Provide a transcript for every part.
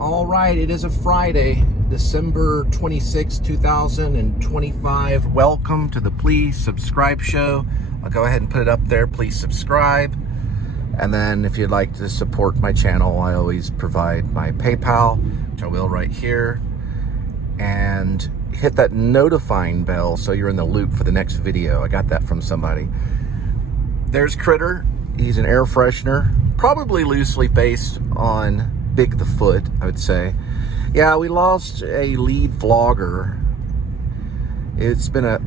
All right, it is a Friday, December 26, 2025. Welcome to the Please Subscribe Show. I'll go ahead and put it up there. Please subscribe. And then if you'd like to support my channel, I always provide my PayPal, which I will right here. And hit that notifying bell so you're in the loop for the next video. I got that from somebody. There's Critter. He's an air freshener, probably loosely based on Big the Foot, I would say. Yeah, we lost a lead vlogger. It's been a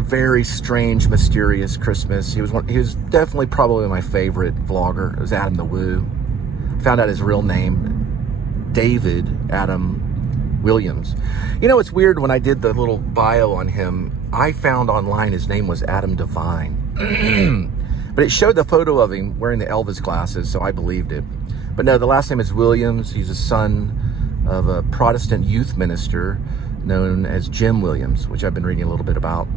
very strange, mysterious Christmas. He was definitely probably my favorite vlogger. It was Adam the Woo. Found out his real name, David Adam Williams. You know, it's weird, when I did the little bio on him, I found online his name was Adam Devine. But it showed the photo of him wearing the Elvis glasses, so I believed it. But no, the last name is Williams. He's a son of a Protestant youth minister known as Jim Williams, which I've been reading a little bit about.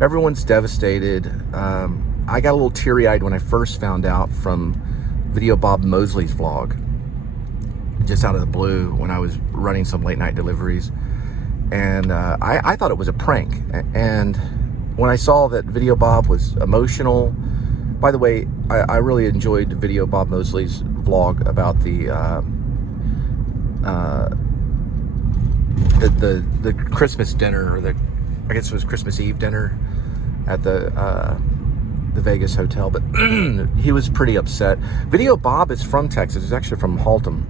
Everyone's devastated. I got a little teary-eyed when I first found out from Video Bob Mosley's vlog, just out of the blue, when I was running some late-night deliveries. And I thought it was a prank. And when I saw that Video Bob was emotional, by the way, I really enjoyed Video Bob Mosley's vlog about the Christmas dinner, or I guess it was Christmas Eve dinner at the Vegas hotel. But he was pretty upset. Video Bob is from Texas. He's actually from Haltom.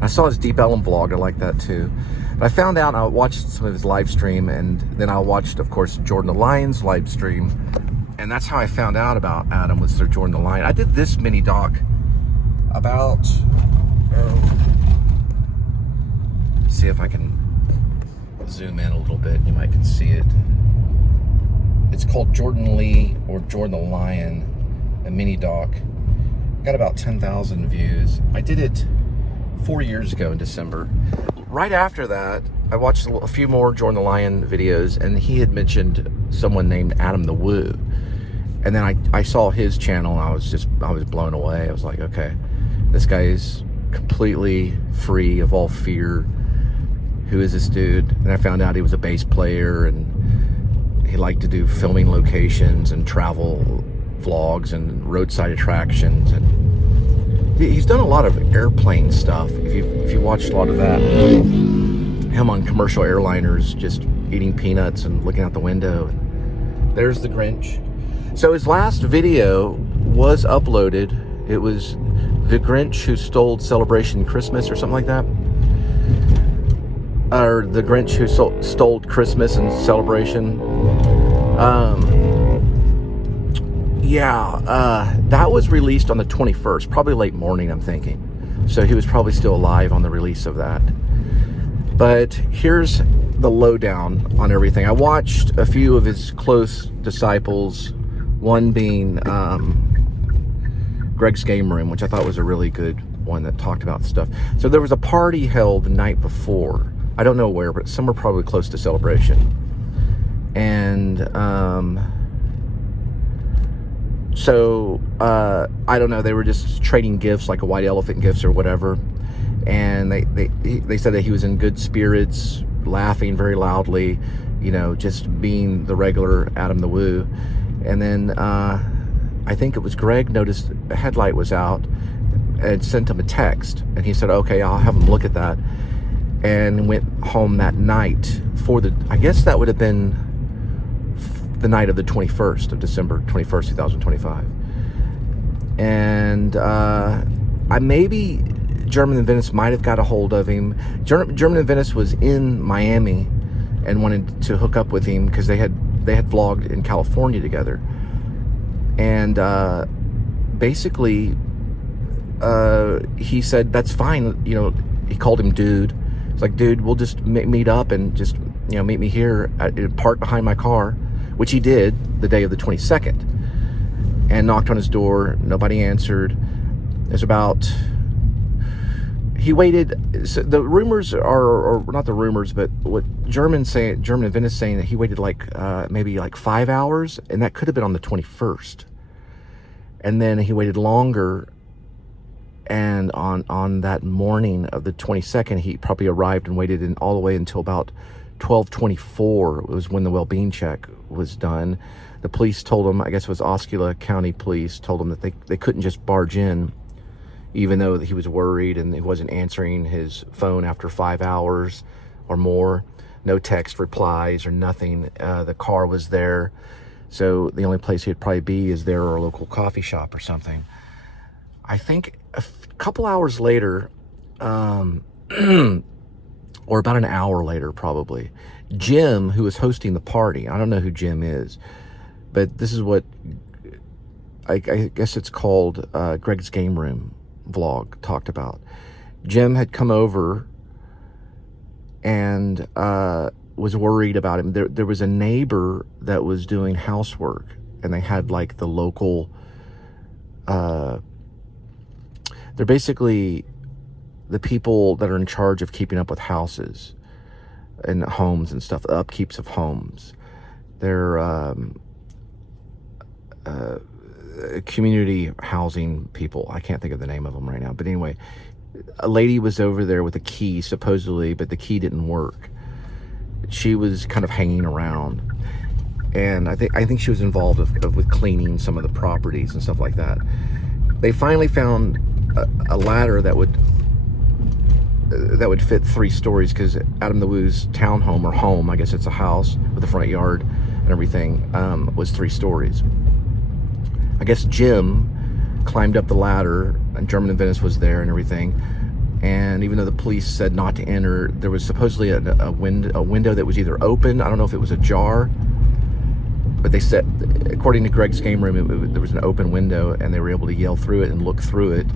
I saw his Deep Ellum vlog. I like that too. But I found out, I watched some of his live stream, and then I watched, of course, Jordan the Lion's live stream. And that's how I found out about Adam, was through Jordan the Lion. I did this mini doc about, see if I can zoom in a little bit. You might can see it. It's called Jordan Lee, or Jordan the Lion, a mini doc. Got about 10,000 views. I did it 4 years ago in December. Right after that, I watched a few more Jordan the Lion videos, and he had mentioned someone named Adam the Woo. And then I saw his channel, and I was blown away. I was like, okay, this guy is completely free of all fear. Who is this dude? And I found out he was a bass player, and he liked to do filming locations and travel vlogs and roadside attractions. And he's done a lot of airplane stuff. If you watched a lot of that, him on commercial airliners, just eating peanuts and looking out the window. There's the Grinch. So his last video was uploaded. It was The Grinch Who Stole Celebration Christmas, or something like that. Or The Grinch Who Stole Christmas and Celebration. That was released on the 21st, probably late morning, I'm thinking. So he was probably still alive on the release of that. But here's the lowdown on everything. I watched a few of his close disciples, one being Greg's Game Room, which I thought was a really good one that talked about stuff. So there was a party held the night before. I don't know where, but somewhere probably close to Celebration. And so I don't know, they were just trading gifts, like a white elephant gifts or whatever. And they said that he was in good spirits, laughing very loudly, you know, just being the regular Adam the Woo. And then I think it was Greg noticed a headlight was out and sent him a text. And he said, okay, I'll have him look at that. And went home that night for I guess that would have been the night of the 21st of December 21st, 2025. And maybe German and Venice might have got a hold of him. German and Venice was in Miami and wanted to hook up with him because they had vlogged in California together. And basically he said, that's fine. You know, he called him dude. It's like, dude, we'll just meet up and just, you know, meet me here, park behind my car, which he did the day of the 22nd, and knocked on his door. Nobody answered. There's about, he waited, so the rumors are, or not the rumors, but what German and Venice saying that he waited like maybe like 5 hours, and that could have been on the 21st. And then he waited longer And on that morning of the 22nd, he probably arrived and waited all the way until about 12:24 was when the well-being check was done. The police told him, I guess it was Osceola County Police, told him that they couldn't just barge in, even though he was worried and he wasn't answering his phone after 5 hours or more. No text replies or nothing. The car was there. So the only place he'd probably be is there or a local coffee shop or something. I think a couple hours later, or about an hour later probably, Jim, who was hosting the party, I don't know who Jim is, but this is what, I guess it's called Greg's Game Room vlog talked about. Jim had come over and was worried about him. There was a neighbor that was doing housework, and they had like the local, they're basically the people that are in charge of keeping up with houses and homes and stuff, upkeeps of homes. They're community housing people. I can't think of the name of them right now, but anyway, a lady was over there with a key supposedly, but the key didn't work. She was kind of hanging around, and I think she was involved with cleaning some of the properties and stuff like that. They finally found a ladder that would fit 3 stories, because Adam the Woo's townhome, or home, I guess it's a house with a front yard and everything, was 3 stories. I guess Jim climbed up the ladder, and German and Venice was there and everything. And even though the police said not to enter, there was supposedly a window that was either open. I don't know if it was ajar, but they said, according to Greg's Game Room, there was an open window, and they were able to yell through it and look through it,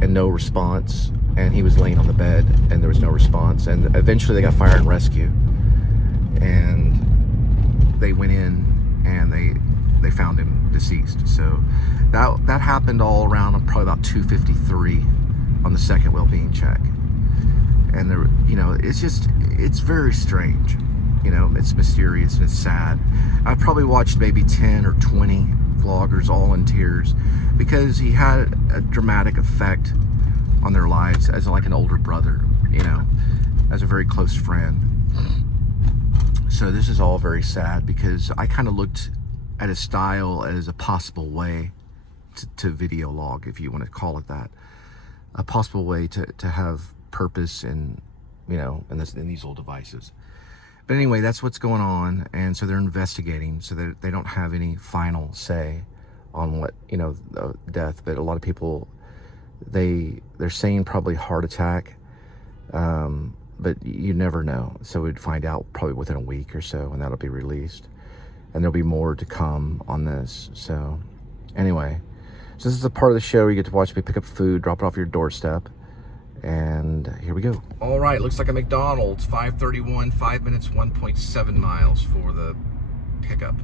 and no response. And he was laying on the bed, and there was no response. And eventually they got fire and rescue, and they went in and they found him deceased. So that happened all around probably about 2:53 on the second well-being check. And there, it's very strange. It's mysterious and it's sad. I've probably watched maybe 10 or 20 vloggers all in tears, because he had a dramatic effect on their lives as like an older brother, as a very close friend. So this is all very sad, because I kind of looked at his style as a possible way to video log, if you want to call it that, a possible way to have purpose in these old devices. But anyway, that's what's going on, and so they're investigating, so that they don't have any final say on what the death. But a lot of people, they're saying probably heart attack, but you never know. So we'd find out probably within a week or so, and that'll be released, and there'll be more to come on this. So anyway, so this is a part of the show where you get to watch me pick up food, drop it off your doorstep, and here we go. All right, looks like a McDonald's, 5:31, 5 minutes, 1.7 miles for the pickup.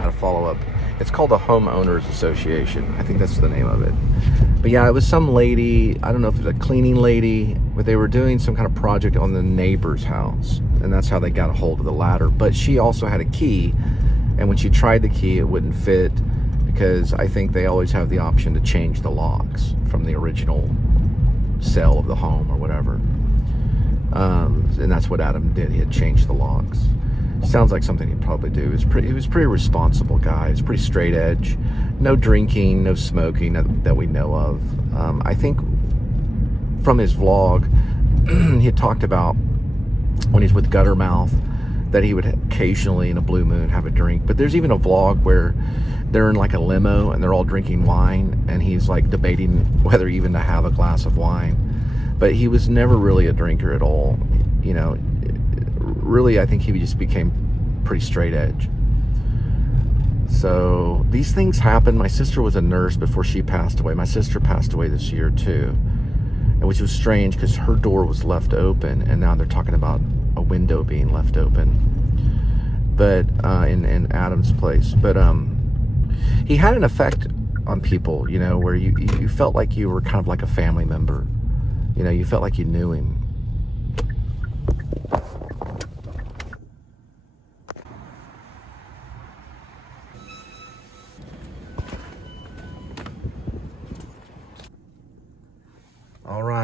Gotta follow up. It's called the Homeowners Association. I think that's the name of it. But yeah, it was some lady, I don't know if it was a cleaning lady, but they were doing some kind of project on the neighbor's house, and that's how they got a hold of the ladder. But she also had a key, and when she tried the key, it wouldn't fit, because I think they always have the option to change the locks from the original sale of the home or whatever. And that's what Adam did. He had changed the locks. Sounds like something he'd probably do. He was a pretty responsible guy. He was pretty straight edge. No drinking, no smoking that we know of. I think from his vlog, he had talked about when he's with Guttermouth that he would occasionally in a blue moon have a drink. But there's even a vlog where they're in like a limo and they're all drinking wine, and he's like debating whether even to have a glass of wine. But he was never really a drinker at all. Really, I think he just became pretty straight edge. So these things happen. My sister was a nurse before she passed away. My sister passed away this year too, which was strange because her door was left open, and now they're talking about a window being left open, but in Adam's place. But he had an effect on people, where you felt like you were kind of like a family member. You felt like you knew him.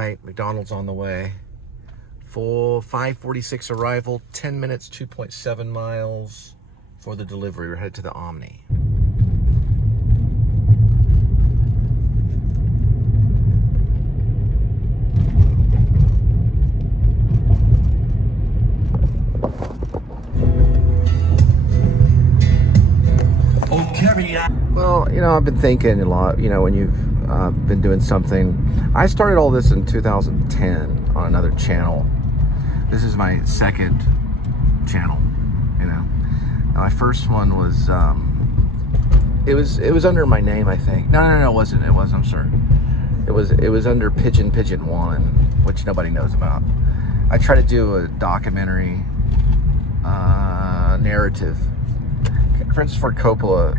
right, McDonald's on the way. Full 5:46 arrival, 10 minutes, 2.7 miles for the delivery. We're headed to the Omni. Well, I've been thinking a lot, when you've been doing something. I started all this in 2010 on another channel. This is my second channel, My first one was, it was under my name, I think. No, it wasn't. I'm sorry. It was under Pigeon 1, which nobody knows about. I tried to do a documentary narrative. Francis Ford Coppola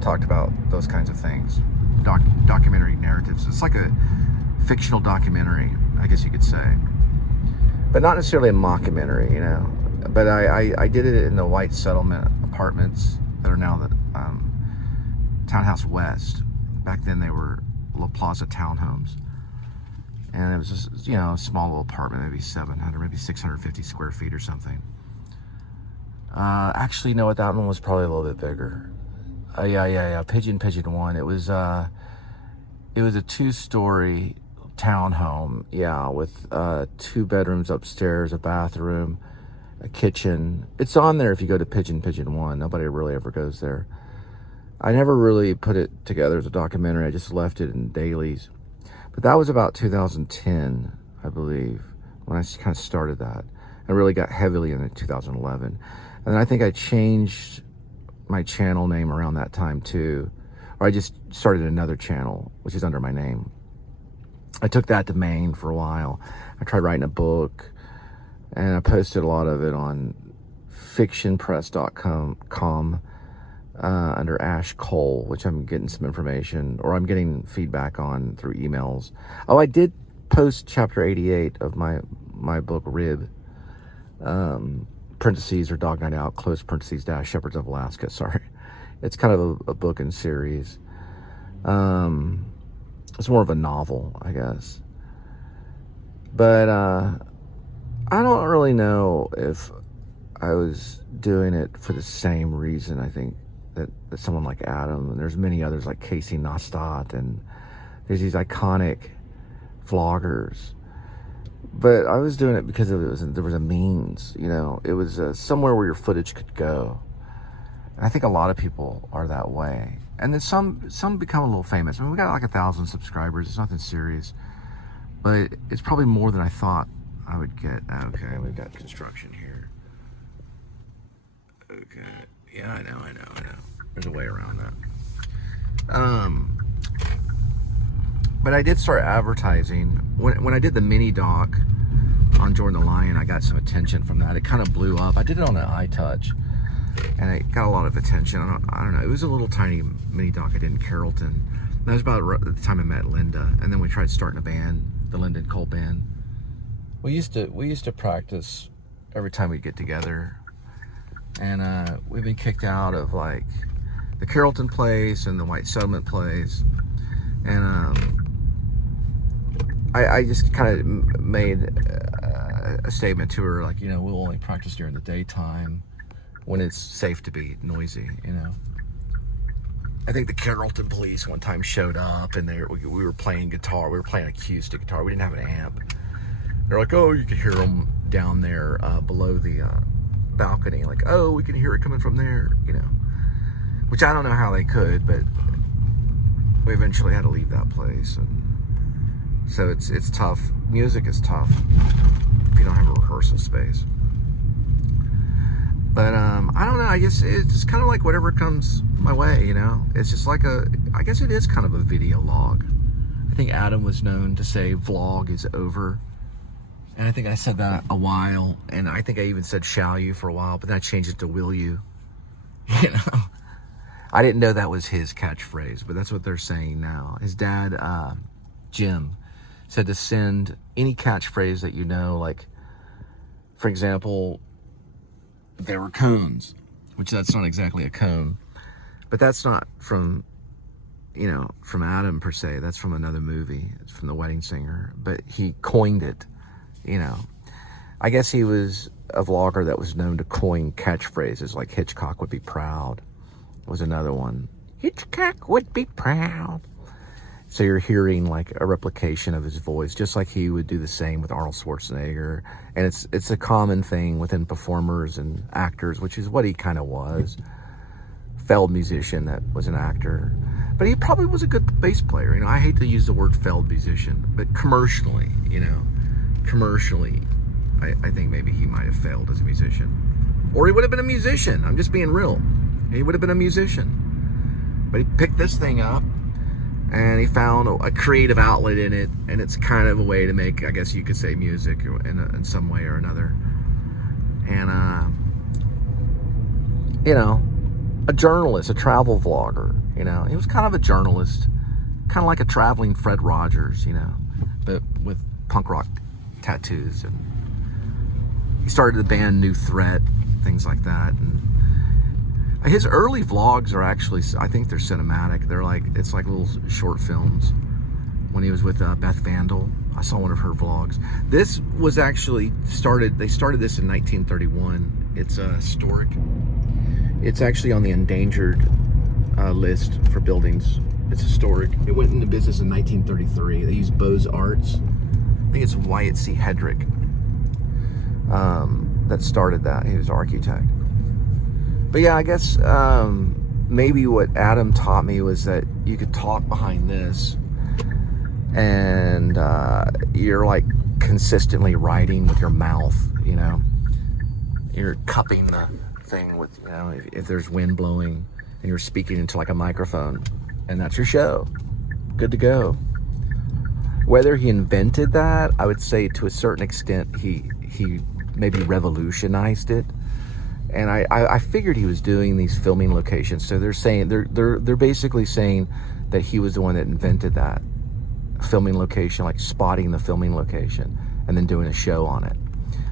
talked about those kinds of things, documentary narratives. It's like a fictional documentary, I guess you could say, but not necessarily a mockumentary, But I did it in the White Settlement apartments that are now the Townhouse West. Back then they were La Plaza townhomes, and it was just, a small little apartment, maybe 700, maybe 650 square feet or something. Actually, no, that one was probably a little bit bigger. Yeah. Pigeon 1. It was a 2-story townhome, with 2 bedrooms upstairs, a bathroom, a kitchen. It's on there if you go to Pigeon 1. Nobody really ever goes there. I never really put it together as a documentary. I just left it in dailies. But that was about 2010, I believe, when I kind of started that. I really got heavily into 2011. And then I think I changed my channel name around that time too. Or I just started another channel, which is under my name. I took that to Maine for a while. I tried writing a book, and I posted a lot of it on fictionpress.com under Ash Cole, which I'm getting some information, or I'm getting feedback on through emails. Oh, I did post chapter 88 of my book, Rib. Parentheses or Dog Night Out, close parentheses, dash Shepherds of Alaska. Sorry. It's kind of a book in series. It's more of a novel, I guess. But I don't really know if I was doing it for the same reason. I think that someone like Adam, and there's many others like Casey Neistat, and there's these iconic vloggers. But I was doing it because there was a means, It was somewhere where your footage could go. And I think a lot of people are that way. And then some become a little famous. I mean, we got like 1,000 subscribers. It's nothing serious. But it's probably more than I thought I would get. Okay, we've got construction here. Okay. Yeah, I know. There's a way around that. But I did start advertising. When I did the mini doc on Jordan the Lion, I got some attention from that. It kind of blew up. I did it on an iTouch, and it got a lot of attention. I don't know. It was a little tiny mini doc I did in Carrollton. That was about the time I met Linda, and then we tried starting a band, the Linda and Cole Band. We used to practice every time we get together, and we've been kicked out of like the Carrollton place and the White Settlement place, and I just kind of made a statement to her, like, we'll only practice during the daytime when it's safe to be noisy, I think the Carrollton police one time showed up, and we were playing guitar. We were playing acoustic guitar. We didn't have an amp. They're like, oh, you can hear them down there below the balcony. Like, oh, we can hear it coming from there, Which I don't know how they could, but we eventually had to leave that place. And so it's tough. Music is tough if you don't have a rehearsal space. But I don't know. I guess it's just kind of like whatever comes my way, It's just like I guess it is kind of a video log. I think Adam was known to say vlog is over. And I think I said that a while. And I think I even said shall you for a while. But then I changed it to will you. I didn't know that was his catchphrase. But that's what they're saying now. His dad, Jim, said to send any catchphrase that like, for example, there were cones, which that's not exactly a cone, but that's not from you know, from Adam per se. That's from another movie. It's from The Wedding Singer. But he coined it, you know. I guess he was a vlogger that was known to coin catchphrases, like Hitchcock would be proud was another one. Hitchcock would be proud. So you're hearing like a replication of his voice, just like he would do the same with Arnold Schwarzenegger. And it's a common thing within performers and actors, which is what he kind of was. Failed musician that was an actor. But he probably was a good bass player. You know, I hate to use the word failed musician, but commercially, you know, I think maybe he might have failed as a musician. Or he would have been a musician. I'm just being real. He would have been a musician. But he picked this thing up and he found a creative outlet in it, and it's kind of a way to make, I guess you could say, music in some way or another. And, you know, a journalist, a travel vlogger, you know. He was kind of a journalist, kind of like a traveling Fred Rogers, you know, but with punk rock tattoos. And he started the band New Threat, things like that. And his early vlogs are actually, I think they're cinematic. They're like, it's like little short films. When he was with Beth Vandal, I saw one of her vlogs. This was actually they started this in 1931. It's historic. It's actually on the endangered list for buildings. It's historic. It went into business in 1933. They used Bose Arts. I think it's Wyatt C. Hedrick that started that. He was an architect. But yeah, I guess maybe what Adam taught me was that you could talk behind this, and you're like consistently writing with your mouth, you know. You're cupping the thing with, you know, if there's wind blowing, and you're speaking into like a microphone, and that's your show. Good to go. Whether he invented that, I would say to a certain extent he maybe revolutionized it. And I figured he was doing these filming locations. So they're saying they're basically saying that he was the one that invented that filming location, like spotting the filming location and then doing a show on it.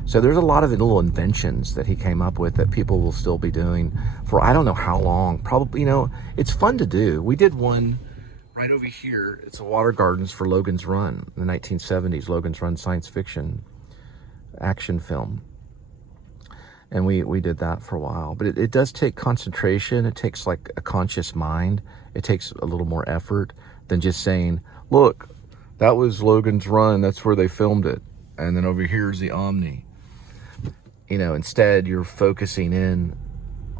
So there's a lot of little inventions that he came up with that people will still be doing for I don't know how long. Probably, you know, it's fun to do. We did one right over here. It's a water gardens for Logan's Run, the 1970s Logan's Run science fiction action film. And we did that for a while. But it does take concentration. It takes like a conscious mind. It takes a little more effort than just saying, look, that was Logan's Run. That's where they filmed it. And then over here is the Omni. You know, instead you're focusing in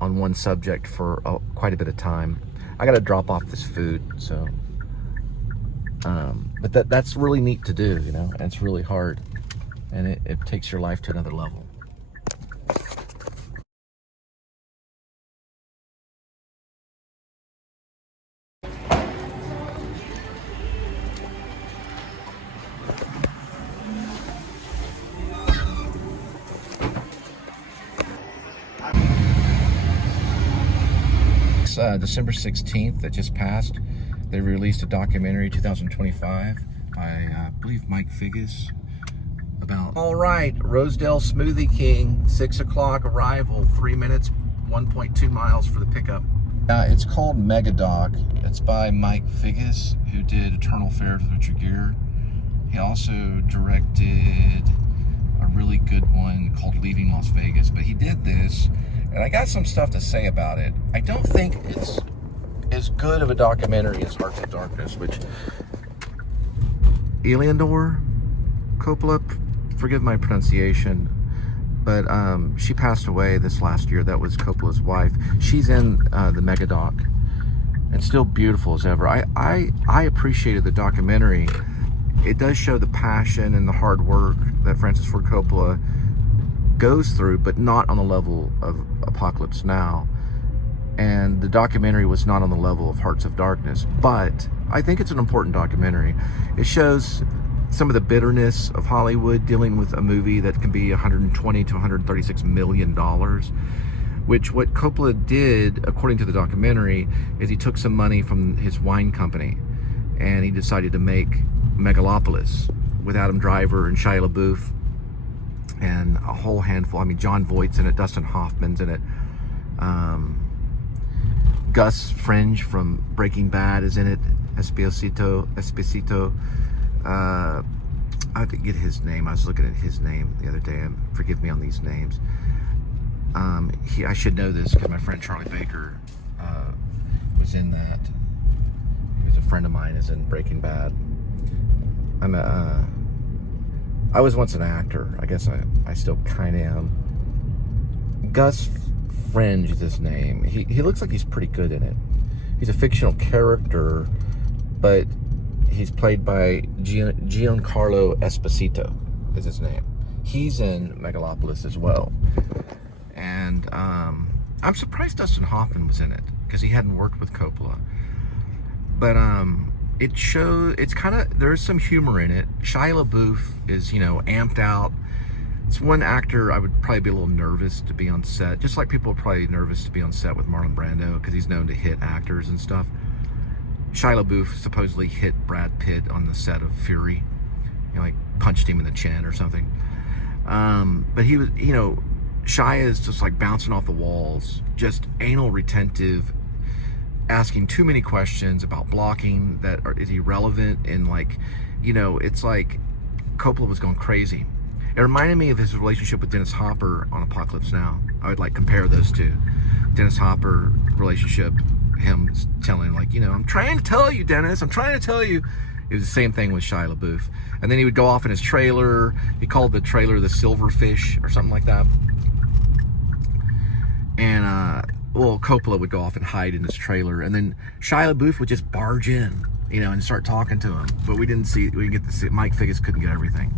on one subject for quite a bit of time. I got to drop off this food. So, but that's really neat to do, you know, and it's really hard. And it takes your life to another level. December 16th that just passed, they released a documentary 2025 by I believe Mike Figgis about, all right, Rosedale Smoothie King, 6 o'clock arrival, 3 minutes, 1.2 miles for the pickup. It's called Megadoc. It's by Mike Figgis, who did Eternal Affairs with Richard Gere. He also directed a really good one called Leaving Las Vegas, but he did this, and I got some stuff to say about it. I don't think it's as good of a documentary as Hearts of Darkness, which Eleanor Coppola, forgive my pronunciation, but she passed away this last year. That was Coppola's wife. She's in the Megadoc and still beautiful as ever. I appreciated the documentary. It does show the passion and the hard work that Francis Ford Coppola goes through, but not on the level of Apocalypse Now. And the documentary was not on the level of Hearts of Darkness, but I think it's an important documentary. It shows some of the bitterness of Hollywood dealing with a movie that can be $120 to $136 million, which what Coppola did, according to the documentary, is he took some money from his wine company and he decided to make Megalopolis with Adam Driver and Shia LaBeouf and a whole handful. I mean, John Voight's in it, Dustin Hoffman's in it, Gus Fring from Breaking Bad is in it. Esposito. I have to get his name. I was looking at his name the other day, and forgive me on these names. I should know this because my friend Charlie Baker was in that. He was a friend of mine, is in Breaking Bad. I was once an actor. I guess I still kind of am. Gus Fringe is his name. He looks like he's pretty good in it. He's a fictional character, but he's played by Giancarlo Esposito is his name. He's in Megalopolis as well. And I'm surprised Dustin Hoffman was in it because he hadn't worked with Coppola. But it's kind of, there's some humor in it. Shia LaBeouf is, amped out. It's one actor I would probably be a little nervous to be on set, just like people are probably nervous to be on set with Marlon Brando because he's known to hit actors and stuff. Shia LaBeouf supposedly hit Brad Pitt on the set of Fury, like punched him in the chin or something. But he was, Shia is just like bouncing off the walls, just anal retentive, asking too many questions about blocking that is irrelevant, and it's like Coppola was going crazy. It reminded me of his relationship with Dennis Hopper on Apocalypse Now. I would compare those two. Dennis Hopper relationship, him telling I'm trying to tell you, Dennis, I'm trying to tell you. It was the same thing with Shia LaBeouf. And then he would go off in his trailer. He called the trailer the Silverfish or something like that. And Coppola would go off and hide in his trailer, and then Shia LaBeouf would just barge in, and start talking to him. But we didn't get to see. Mike Figgis couldn't get everything.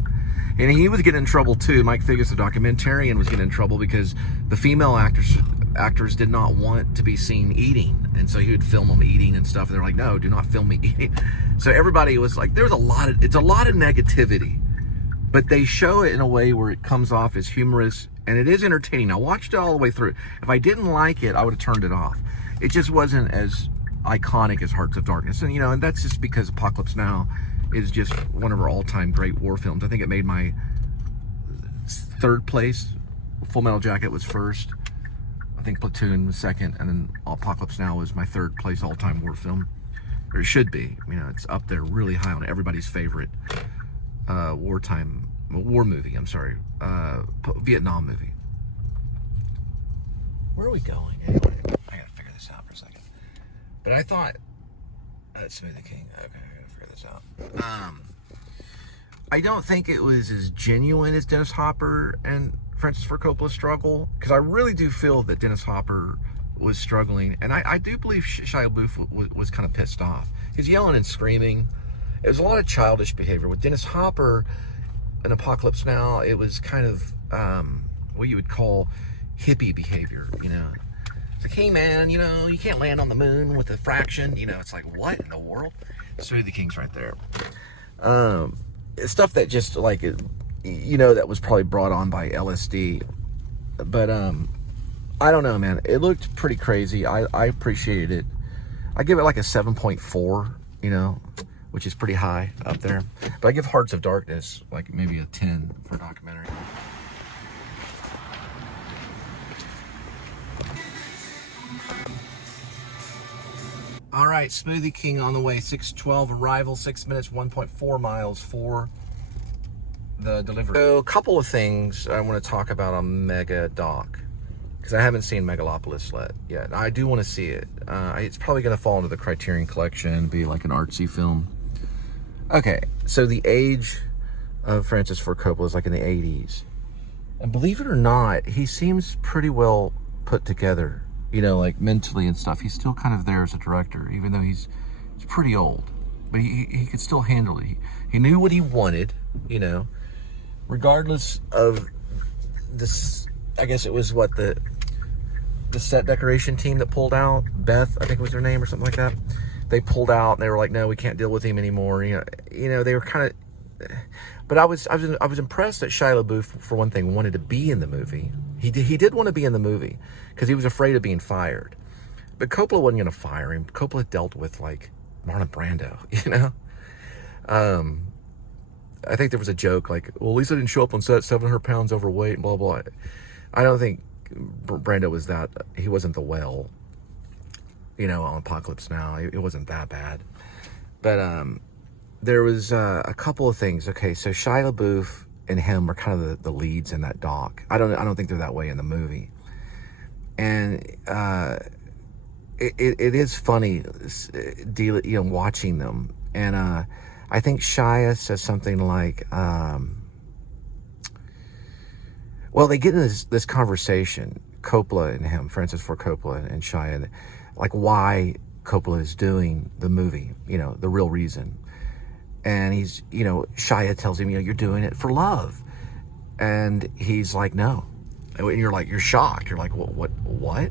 And he was getting in trouble too. Mike Figgis, the documentarian, was getting in trouble because the female actors did not want to be seen eating, and so he would film them eating and stuff. And they're like, "No, do not film me eating." So everybody was like, "It's a lot of negativity," but they show it in a way where it comes off as humorous and it is entertaining. I watched it all the way through. If I didn't like it, I would have turned it off. It just wasn't as iconic as Hearts of Darkness, and that's just because Apocalypse Now is just one of our all-time great war films. I think it made my third place. Full Metal Jacket was first. I think Platoon was second, and then Apocalypse Now was my third place all-time war film. Or it should be. It's up there really high on everybody's favorite war movie. I'm sorry, Vietnam movie. Where are we going anyway? I gotta figure this out for a second. But I thought, Smoothie King. Okay, I gotta figure this out. I don't think it was as genuine as Dennis Hopper and Francis Ford Coppola's struggle, because I really do feel that Dennis Hopper was struggling, and I do believe Shia LaBeouf was kind of pissed off. He's yelling and screaming. It was a lot of childish behavior. With Dennis Hopper in Apocalypse Now, it was kind of what you would call hippie behavior, It's like, hey man, you can't land on the moon with a fraction, it's like, what in the world? Smoothie King's right there. Stuff that just that was probably brought on by LSD. But I don't know, man. It looked pretty crazy. I appreciated it. I give it like a 7.4, which is pretty high up there. But I give Hearts of Darkness like maybe a 10 for a documentary. All right, Smoothie King on the way. 6:12 arrival, 6 minutes, 1.4 miles for the delivery. So a couple of things I want to talk about on Mega Doc, because I haven't seen Megalopolis yet. I do want to see it. It's probably going to fall into the Criterion Collection, be like an artsy film. Okay, so the age of Francis Ford Coppola is like in the 80s. And believe it or not, he seems pretty well put together. Like mentally and stuff. He's still kind of there as a director, even though he's pretty old. But he could still handle it. He knew what he wanted, regardless of this. I guess it was what the set decoration team that pulled out. Beth, I think was their name or something like that. They pulled out and they were like, no, we can't deal with him anymore. They were kind of. But I was impressed that Shia LaBeouf, for one thing, wanted to be in the movie. He did want to be in the movie because he was afraid of being fired. But Coppola wasn't going to fire him. Coppola dealt with Marlon Brando, I think there was a joke well, Lisa didn't show up on set 700 pounds overweight, blah, blah. I don't think Brando was that. He wasn't the whale, on Apocalypse Now. It wasn't that bad. there was a couple of things. Okay, so Shia LaBeouf and him are kind of the leads in that doc. I don't think they're that way in the movie. And it is funny, watching them. And I think Shia says something like, well, they get in this conversation, Coppola and him, Francis Ford Coppola and Shia, like why Coppola is doing the movie, the real reason. And he's, Shia tells him, you're doing it for love. And he's like, no. And you're shocked. You're like, what?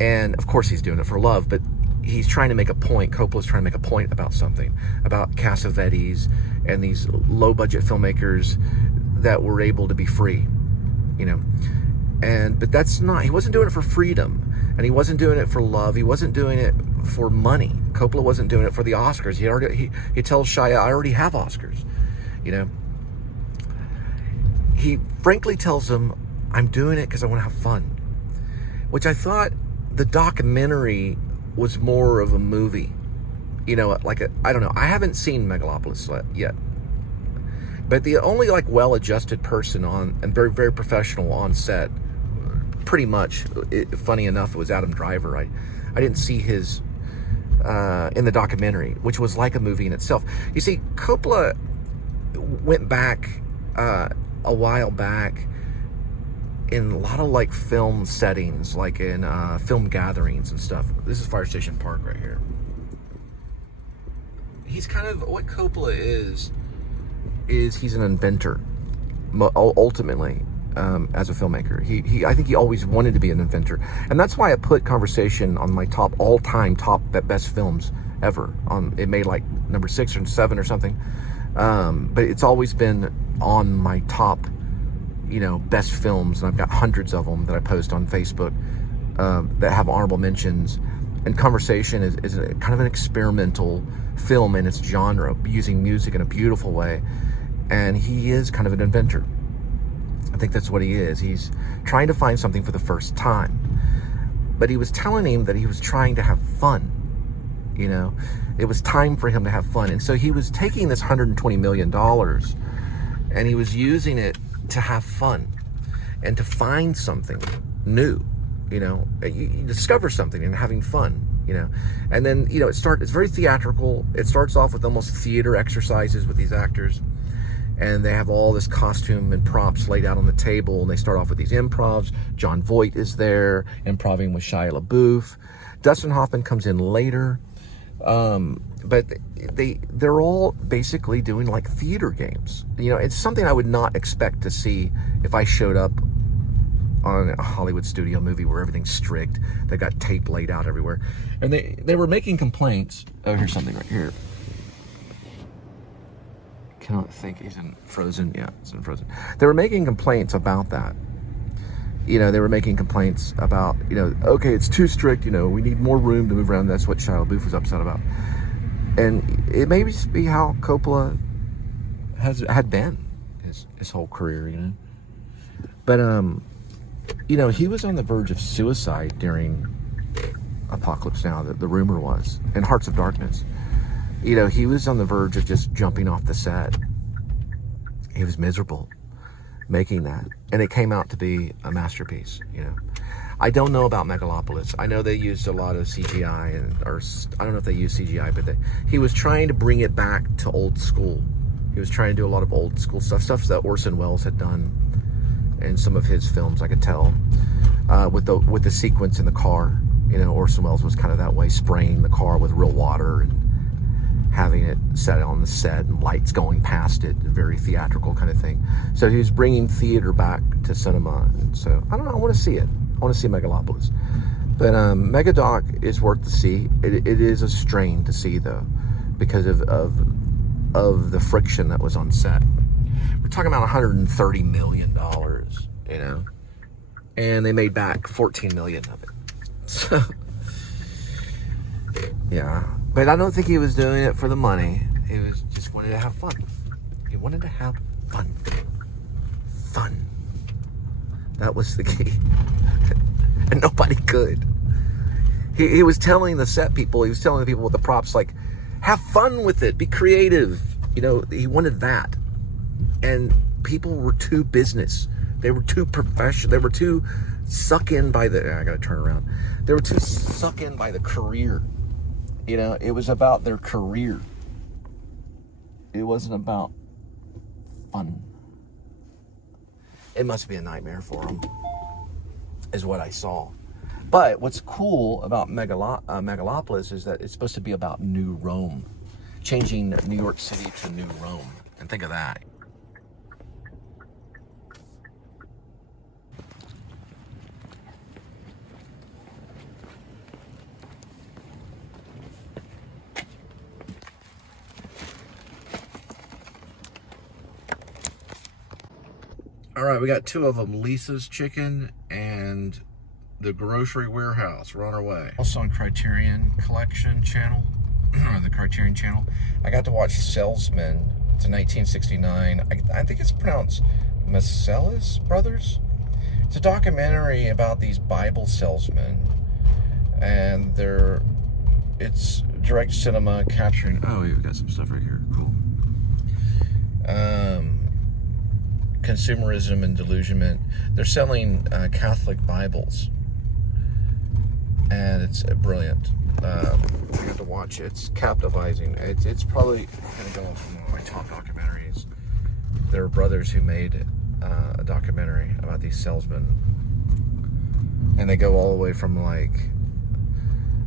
And of course he's doing it for love, but he's trying to make a point. Coppola's trying to make a point about something, about Cassavetes and these low budget filmmakers that were able to be free, but that's not, he wasn't doing it for freedom, and he wasn't doing it for love. He wasn't doing it for money. Coppola wasn't doing it for the Oscars. He tells Shia, I already have Oscars, He frankly tells him, I'm doing it because I want to have fun, which I thought the documentary was more of a movie, I don't know. I haven't seen Megalopolis yet, but the only well-adjusted person on, and very, very professional on set, pretty much, funny enough, it was Adam Driver. I didn't see his in the documentary, which was like a movie in itself. You see, Coppola went back a while back in a lot of film settings, like in film gatherings and stuff. This is Fire Station Park right here. He's kind of, what Coppola is he's an inventor, ultimately, as a filmmaker. I think he always wanted to be an inventor. And that's why I put Conversation on my all-time top best films ever. It made number 6 or 7 or something. But it's always been on my top, best films. And I've got hundreds of them that I post on Facebook that have honorable mentions. And Conversation is kind of an experimental film in its genre, using music in a beautiful way. And he is kind of an inventor. I think that's what he is. He's trying to find something for the first time. But he was telling him that he was trying to have fun. It was time for him to have fun. And so he was taking this $120 million and he was using it to have fun and to find something new. You discover something and having fun, and then, it's very theatrical. It starts off with almost theater exercises with these actors, and they have all this costume and props laid out on the table, and they start off with these improvs. John Voight is there, improving with Shia LaBeouf. Dustin Hoffman comes in later, but they're all basically doing theater games. It's something I would not expect to see if I showed up on a Hollywood studio movie where everything's strict. They got tape laid out everywhere. And they were making complaints. Oh, here's something right here. Cannot think. He's in Frozen. Yeah, it's in Frozen. They were making complaints about that. They were making complaints about, okay, it's too strict, we need more room to move around. That's what Shia LaBeouf was upset about. And it may just be how Coppola had been his whole career, But, he was on the verge of suicide during Apocalypse Now, the rumor was, and Hearts of Darkness. He was on the verge of just jumping off the set. He was miserable making that. And it came out to be a masterpiece, I don't know about Megalopolis. I know they used a lot of CGI, or I don't know if they used CGI, but he was trying to bring it back to old school. He was trying to do a lot of old school stuff that Orson Welles had done in some of his films, I could tell, with the sequence in the car. Orson Welles was kind of that way, spraying the car with real water and having it set on the set and lights going past it, a very theatrical kind of thing. So he was bringing theater back to cinema. And so, I don't know, I want to see it. I want to see Megalopolis. But Megadoc is worth to see. It is a strain to see, though, because of the friction that was on set. We're talking about $130 million, and they made back $14 million of it. So, yeah. But I don't think he was doing it for the money. He was just wanted to have fun. He wanted to have fun. Fun. That was the key. And nobody could. He was telling the set people, he was telling the people with the props, Have fun with it. Be creative. You know, he wanted that. And people were too business. They were too professional. They were too suck in by the, I gotta turn around. They were too suck in by the career. You know, it was about their career. It wasn't about fun. It must be a nightmare for them, is what I saw. But what's cool about Megalopolis is that it's supposed to be about New Rome, changing New York City to New Rome. And think of that. All right, we got two of them, Lisa's Chicken and the Grocery Warehouse. We're on our way. Also on Criterion Collection channel, or the Criterion channel, I got to watch Salesman. It's a 1969. I think it's pronounced Marcellus Brothers. It's a documentary about these Bible salesmen, and it's direct cinema capturing. Oh, we've got some stuff right here. Cool. Consumerism and delusionment. They're selling Catholic Bibles, and it's brilliant. I got to watch it. It's captivating. It's probably going to go off one of my top documentaries. There are brothers who made a documentary about these salesmen, and they go all the way from, like,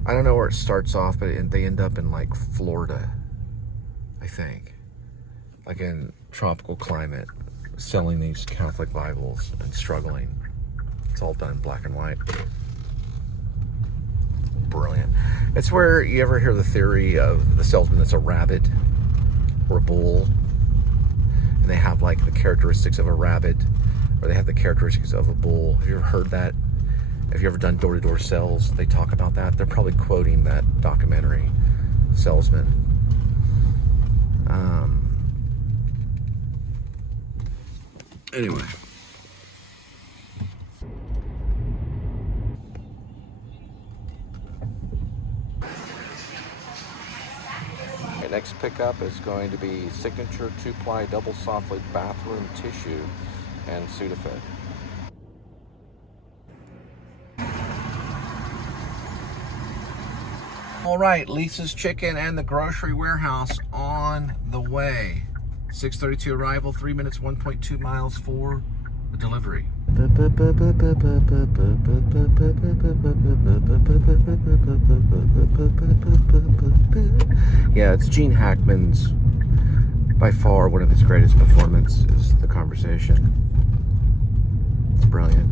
I don't know where it starts off, but they end up in, like, Florida, I think, like in tropical climate, selling these Catholic Bibles and struggling. It's all done in black and white. Brilliant. It's where you ever hear the theory of the salesman that's a rabbit or a bull, and they have like the characteristics of a rabbit, or they have the characteristics of a bull. Have you ever heard that? Have you ever done door-to-door sales? They talk about that. They're probably quoting that documentary, Salesman. Anyway. Okay, next pickup is going to be Signature 2-ply double softly bathroom tissue and Sudafed. All right, Lisa's Chicken and the Grocery Warehouse on the way. 6:32 arrival, 3 minutes, 1.2 miles for the delivery. Yeah, it's Gene Hackman's, by far, one of his greatest performances, The Conversation. It's brilliant.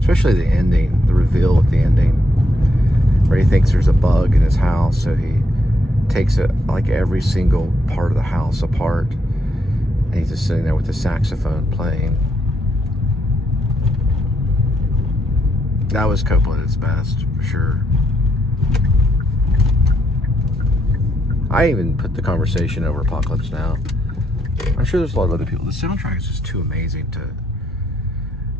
Especially the ending, the reveal at the ending, where he thinks there's a bug in his house, so he takes it, like every single part of the house apart, and he's just sitting there with the saxophone playing. That was Coppola at its best, for sure. I even put The Conversation over Apocalypse Now. I'm sure there's a lot of other people. The soundtrack is just too amazing to...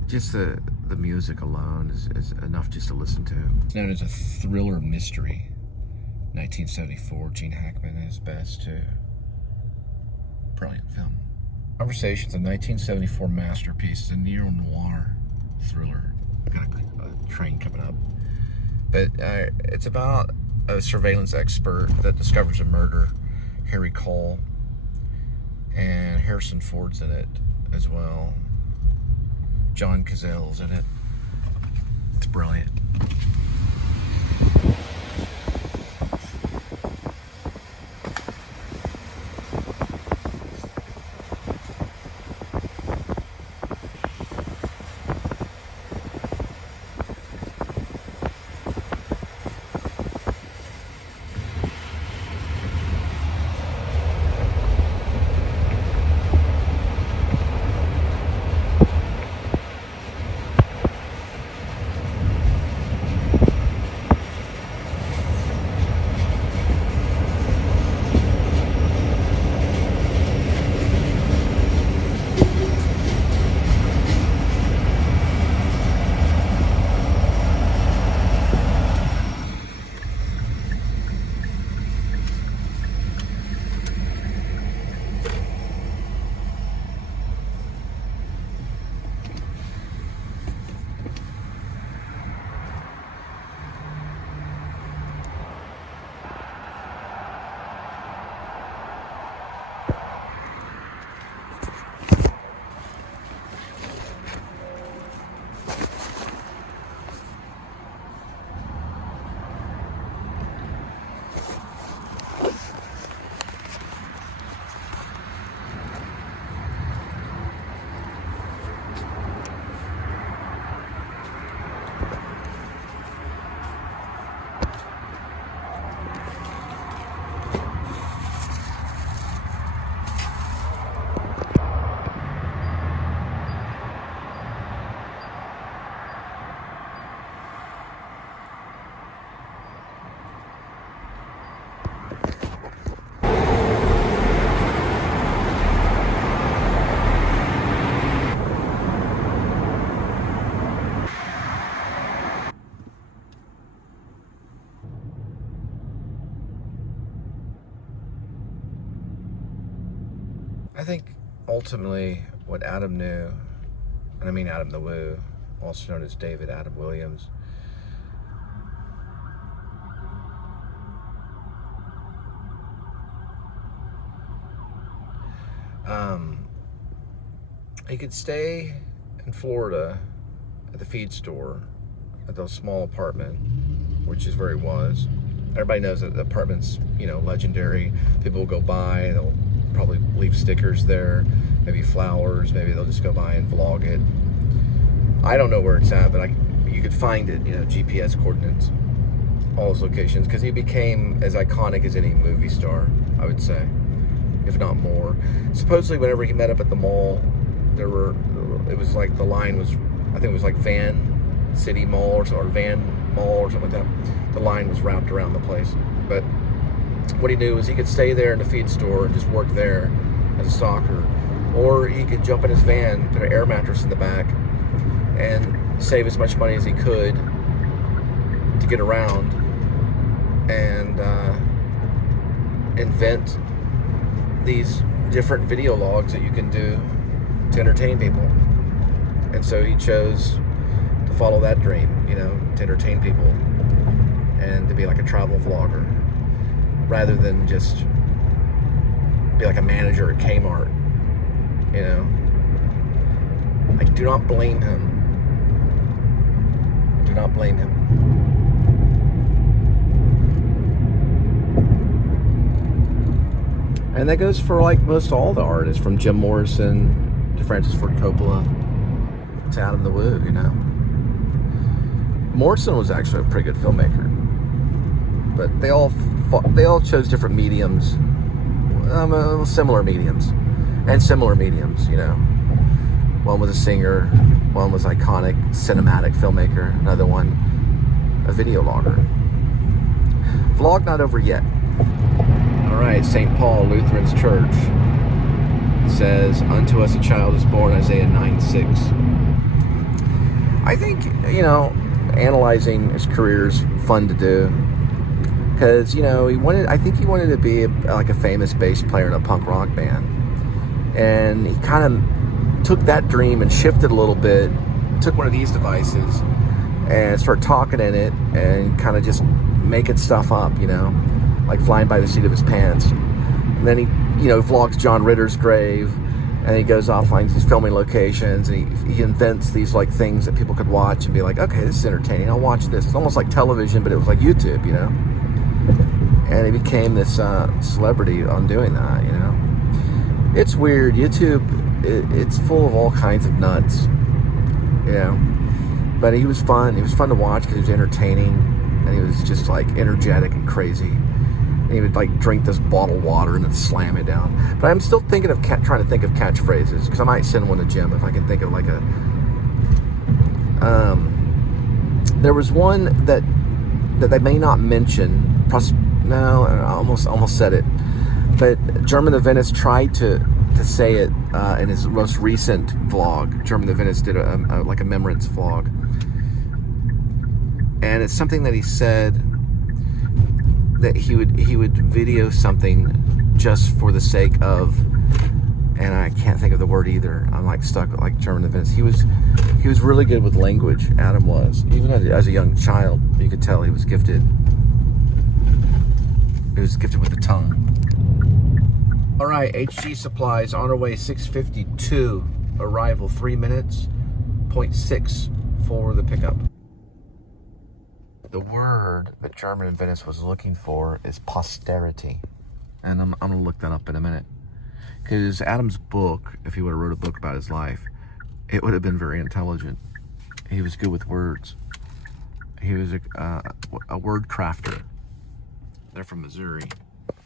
Just the music alone is enough just to listen to. It's known as a thriller mystery. 1974, Gene Hackman at his best, too. Brilliant film. Conversation's a 1974 masterpiece. It's a neo-noir thriller. Got a train coming up. But it's about a surveillance expert that discovers a murder. Harry Cole. And Harrison Ford's in it as well. John Cazale's in it. It's brilliant. think ultimately what Adam knew, and I mean Adam the Woo, also known as David Adam Williams, he could stay in Florida at the feed store, at the small apartment, which is where he was. Everybody knows that the apartment's, you know, legendary. People will go by, they'll probably leave stickers there, maybe flowers, maybe they'll just go by and vlog it. I don't know where it's at, but you could find it, you know, GPS coordinates, all those locations, because he became as iconic as any movie star, I would say, if not more. Supposedly, whenever he met up at the mall, it was like the line was, I think it was like Van City Mall or Van Mall or something like that. The line was wrapped around the place. But what he knew was he could stay there in the feed store and just work there as a stalker, or he could jump in his van, put an air mattress in the back, and save as much money as he could to get around and invent these different video logs that you can do to entertain people. And so he chose to follow that dream, you know, to entertain people and to be like a travel vlogger rather than just be like a manager at Kmart, you know. I do not blame him. Do not blame him. And that goes for like most all the artists, from Jim Morrison to Francis Ford Coppola to Adam the Woo, you know. Morrison was actually a pretty good filmmaker, but they all chose different mediums, similar mediums, you know. One was a singer, one was iconic cinematic filmmaker, another one a video logger. Vlog not over yet. All right, St. Paul Lutheran's Church says, "Unto us a child is born," Isaiah 9:6. I think, you know, analyzing his career is fun to do, because, you know, I think he wanted to be like a famous bass player in a punk rock band, and he kind of took that dream and shifted a little bit, took one of these devices and started talking in it and kind of just making stuff up, you know, like flying by the seat of his pants. And then he, you know, vlogs John Ritter's grave, and he goes off, finds these filming locations, and he invents these like things that people could watch and be like, okay, this is entertaining, I'll watch this. It's almost like television, but it was like YouTube, you know. And he became this celebrity on doing that, you know. It's weird. YouTube, it's full of all kinds of nuts, you know. But he was fun. He was fun to watch because he was entertaining, and he was just like energetic and crazy. And he would like drink this bottled water and then slam it down. But I'm still thinking of trying to think of catchphrases, because I might send one to Jim if I can think of like a. There was one that they may not mention. No, I almost said it. But German of Venice tried to say it in his most recent vlog. German of Venice did a remembrance vlog, and it's something that he said that he would video something just for the sake of, and I can't think of the word either. I'm like stuck with like German of Venice. He was really good with language. Adam was, even as a young child, you could tell he was gifted. He was gifted with the tongue. All right, HG Supplies on our way, 6:52, arrival 3 minutes, 0.6 for the pickup. The word that German in Venice was looking for is posterity, and I'm gonna look that up in a minute, because Adam's book, if he would have wrote a book about his life, it would have been very intelligent. He was good with words. He was a word crafter. They're from Missouri.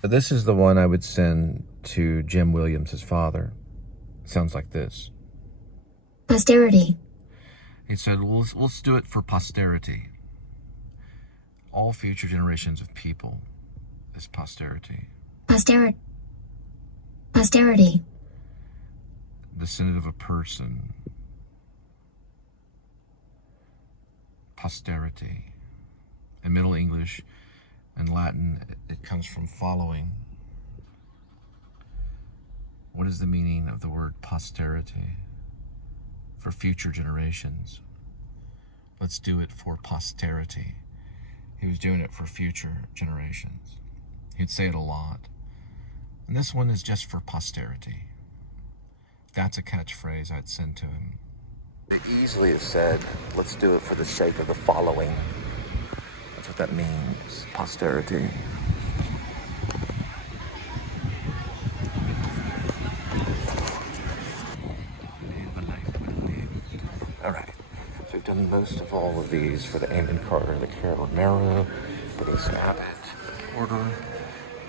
This is the one I would send to Jim Williams, his father. It sounds like this. Posterity. He said, well, let's do it for posterity. All future generations of people is posterity. Posterity. Descendant of a person. Posterity. In Middle English and Latin, it comes from following. What is the meaning of the word posterity? For future generations. Let's do it for posterity. He was doing it for future generations. He'd say it a lot. And this one is just for posterity. That's a catchphrase I'd send to him. They easily have said, let's do it for the sake of the following. That's what that means, posterity. All right, so we've done most of all of these for the Eamon Carter, the Carol Romero, the Denise Abbott, the Porter,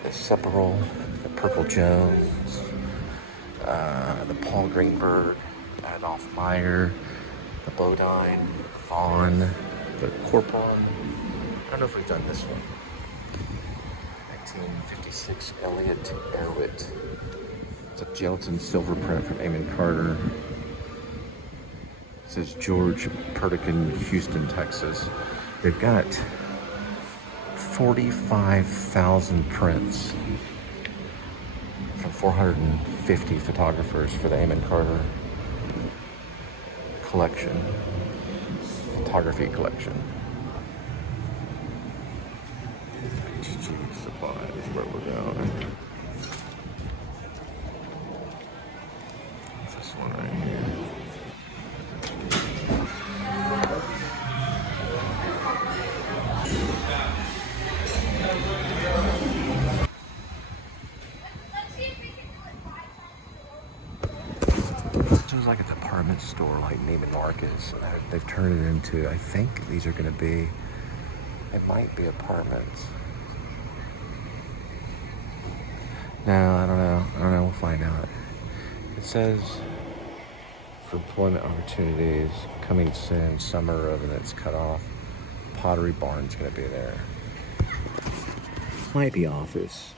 the Sepperl, the Purple Jones, the Paul Greenberg, Adolph Meyer, the Bodine, Vaughn, the Corpon. I don't know if we've done this one. 1956 Elliot Erwitt. It's a gelatin silver print from Eamon Carter. It says George Perdican, Houston, Texas. They've got 45,000 prints from 450 photographers for the Eamon Carter collection, photography collection. HG Supply is where we're going. What's this one right here? It was like a department store like Neiman Marcus. They've turned it into, I think these are going to be, it might be apartments. No, I don't know, we'll find out. It says for employment opportunities coming soon, summer of, and it's cut off. Pottery Barn's going to be there. Might be office.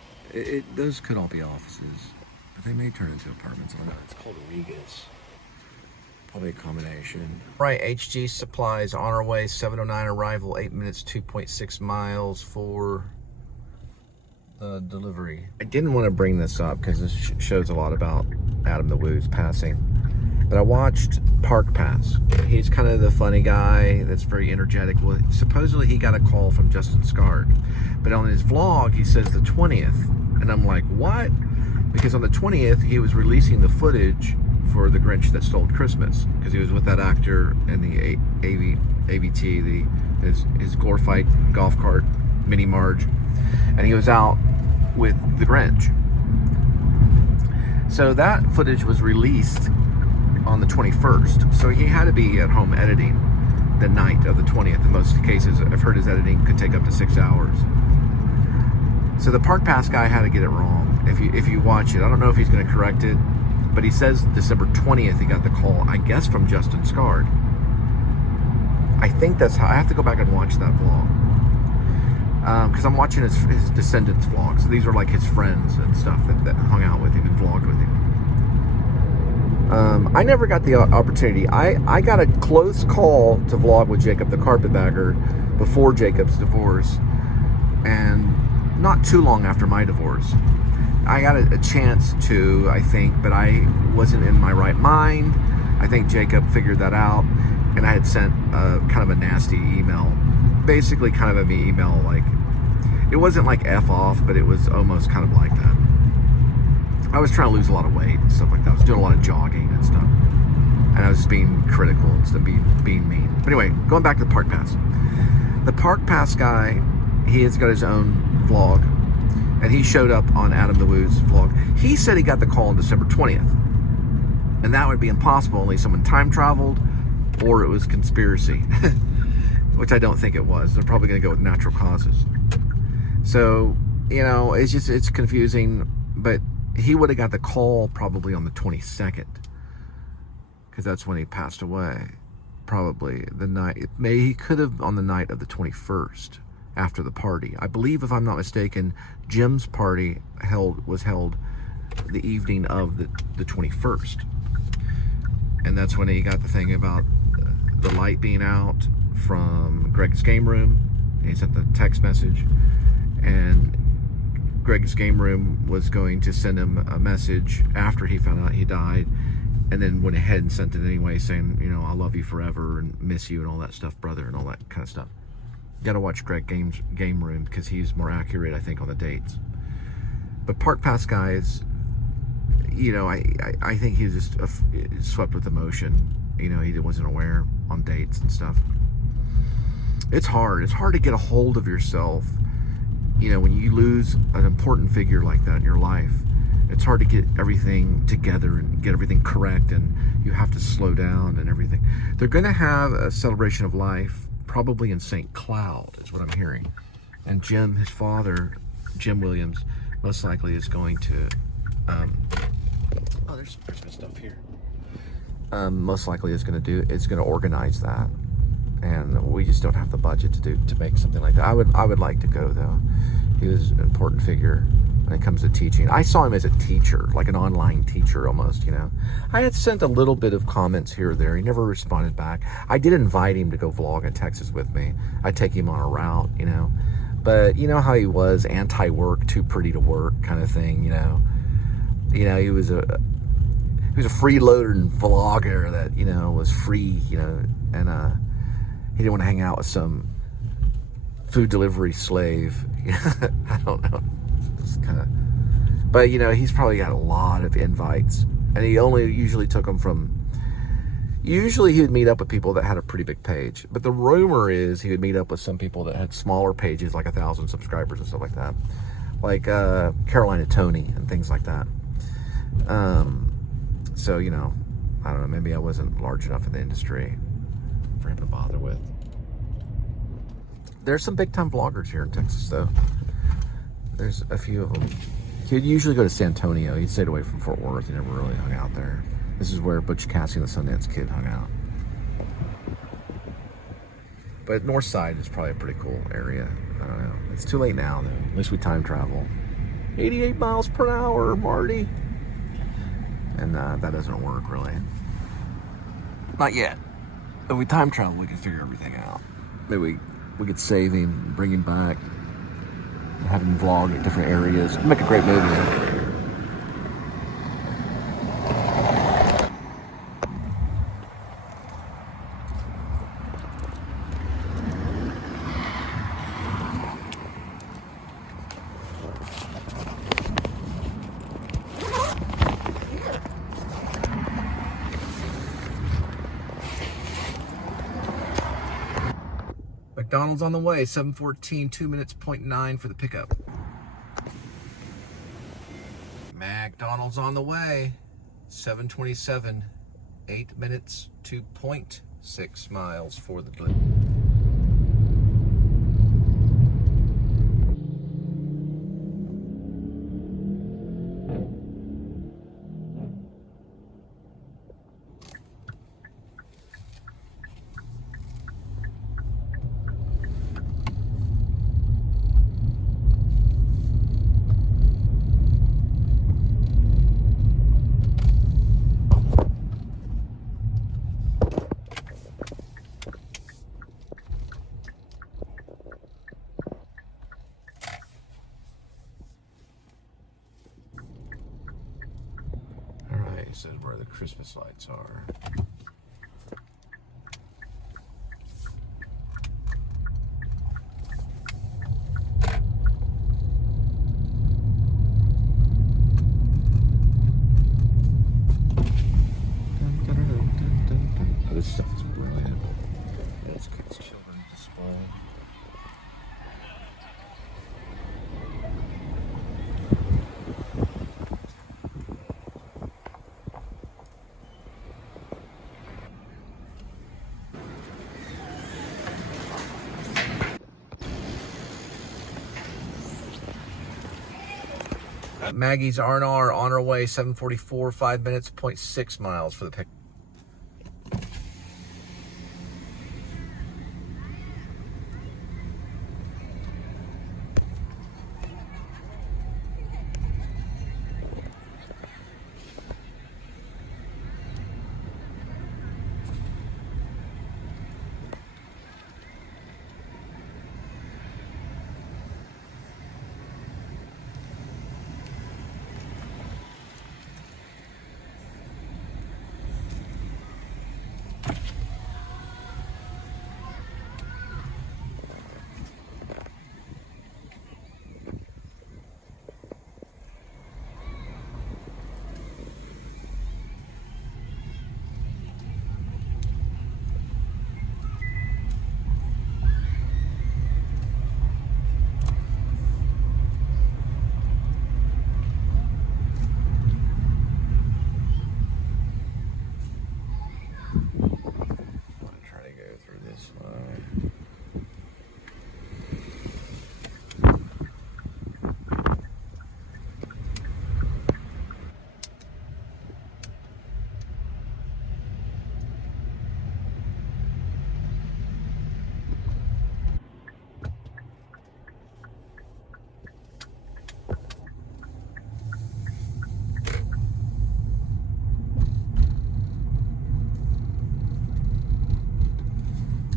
Those could all be offices, but they may turn into apartments. I don't know. It's called Regas. Probably a combination. Right, HG Supplies on our way. 7:09 arrival. 8 minutes, 2.6 miles for the delivery. I didn't want to bring this up because this shows a lot about Adam the Woo's passing. But I watched Park Pass. He's kind of the funny guy that's very energetic. Well, supposedly he got a call from Justin Scard. But on his vlog, he says the 20th. And I'm like, what? Because on the 20th, he was releasing the footage for The Grinch That Stole Christmas. Because he was with that actor in the AVT, his glorified golf cart, Mini Marge. And he was out with The Grinch. So that footage was released on the 21st. So he had to be at home editing the night of the 20th. In most cases, I've heard his editing could take up to 6 hours. So the Park Pass guy had to get it wrong. If you watch it, I don't know if he's going to correct it, but he says December 20th he got the call, I guess from Justin Scard. I think that's how, I have to go back and watch that vlog. Because I'm watching his Descendants vlog. So these are like his friends and stuff that hung out with him and vlogged with him. I never got the opportunity. I got a close call to vlog with Jacob the Carpetbagger before Jacob's divorce, and not too long after my divorce. I got a chance to, I think, but I wasn't in my right mind. I think Jacob figured that out, and I had sent kind of a nasty email, basically kind of an email like, it wasn't like F off, but it was almost kind of like that. I was trying to lose a lot of weight and stuff like that. I was doing a lot of jogging and stuff. And I was just being critical instead of being mean. But anyway, going back to the Park Pass. The Park Pass guy, he has got his own vlog. And he showed up on Adam the Woo's vlog. He said he got the call on December 20th. And that would be impossible. Only someone time traveled or it was conspiracy. Which I don't think it was. They're probably going to go with natural causes. So, you know, it's confusing. But he would have got the call probably on the 22nd, because that's when he passed away. Probably the night, he could have on the night of the 21st after the party. I believe, if I'm not mistaken, Jim's party was held the evening of the 21st, and that's when he got the thing about the light being out from Greg's game room. And he sent the text message, and Greg's Game Room was going to send him a message after he found out he died, and then went ahead and sent it anyway, saying, you know, I love you forever and miss you and all that stuff, brother, and all that kind of stuff. You gotta watch Greg Game Room because he's more accurate, I think, on the dates. But Park Pass guys, you know, I think he was just swept with emotion. You know, he wasn't aware on dates and stuff. It's hard. It's hard to get a hold of yourself. You know, when you lose an important figure like that in your life, it's hard to get everything together and get everything correct, and you have to slow down and everything. They're going to have a celebration of life probably in St. Cloud, is what I'm hearing. And Jim, his father, Jim Williams, most likely is going to... oh, there's some stuff here. Most likely is going to organize that. And we just don't have the budget to make something like that. I would like to go, though. He was an important figure when it comes to teaching. I saw him as a teacher, like an online teacher almost, you know. I had sent a little bit of comments here or there. He never responded back. I did invite him to go vlog in Texas with me. I'd take him on a route, you know. But you know how he was, anti-work, too pretty to work kind of thing, you know. You know, he was a freeloader and vlogger that, you know, was free, you know, and he didn't want to hang out with some food delivery slave. I don't know. It's kind of, but you know, he's probably got a lot of invites, and he only usually took them from. Usually, he would meet up with people that had a pretty big page, but the rumor is he would meet up with some people that had smaller pages, like 1,000 subscribers and stuff like that, like Carolina Tony and things like that. So you know, I don't know. Maybe I wasn't large enough in the industry for him to bother with. There's some big time vloggers here in Texas, though. There's a few of them. He'd usually go to San Antonio. He stayed away from Fort Worth. He never really hung out there. This is where Butch Cassidy and the Sundance Kid hung out. But North Side is probably a pretty cool area. I don't know. It's too late now, though. At least we time travel. 88 miles per hour, Marty. And that doesn't work, really. Not yet. If we time travel, we can figure everything out. Maybe we could save him, bring him back, and have him vlog at different areas. It'd make a great movie. McDonald's on the way, 7:14, 2 minutes, 0.9 for the pickup. McDonald's on the way, 7:27, 8 minutes, 2.6 miles for the delivery. This is where the Christmas lights are. Oh, this stuff is brilliant. It's kids' children's display. Maggie's R&R on her way, 7:44, 5 minutes, 0.6 miles for the pick.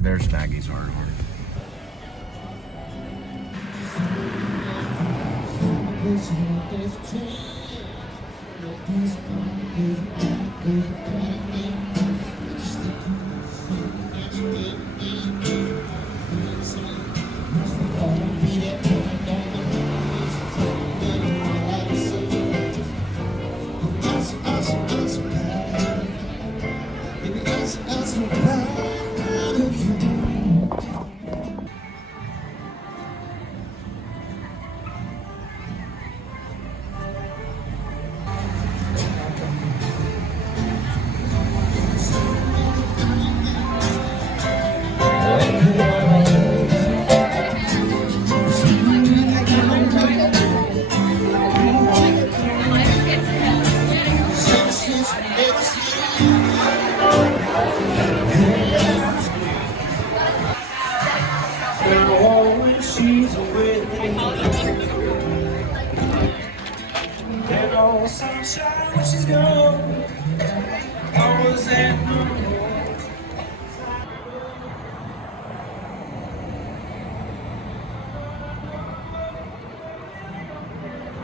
There's Maggie's R&R.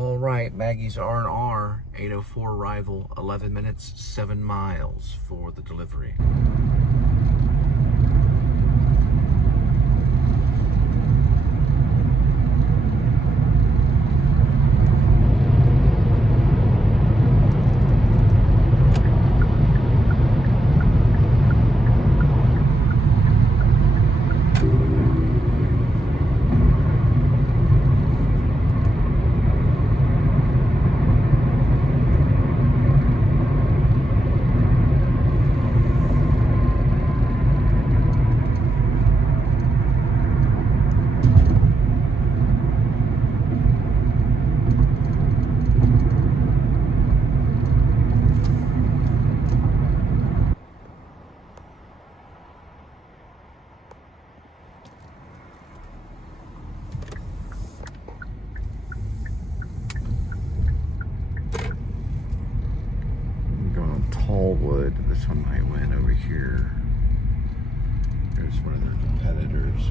All right, Maggie's R&R, 804 arrival, 11 minutes, 7 miles for the delivery. Tallwood. This one might win over here. There's one of their competitors.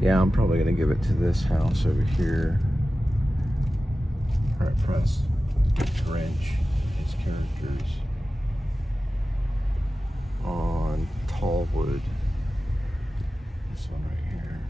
Yeah, I'm probably gonna give it to this house over here. Alright, press Grinch, his characters on Tallwood. This one right here.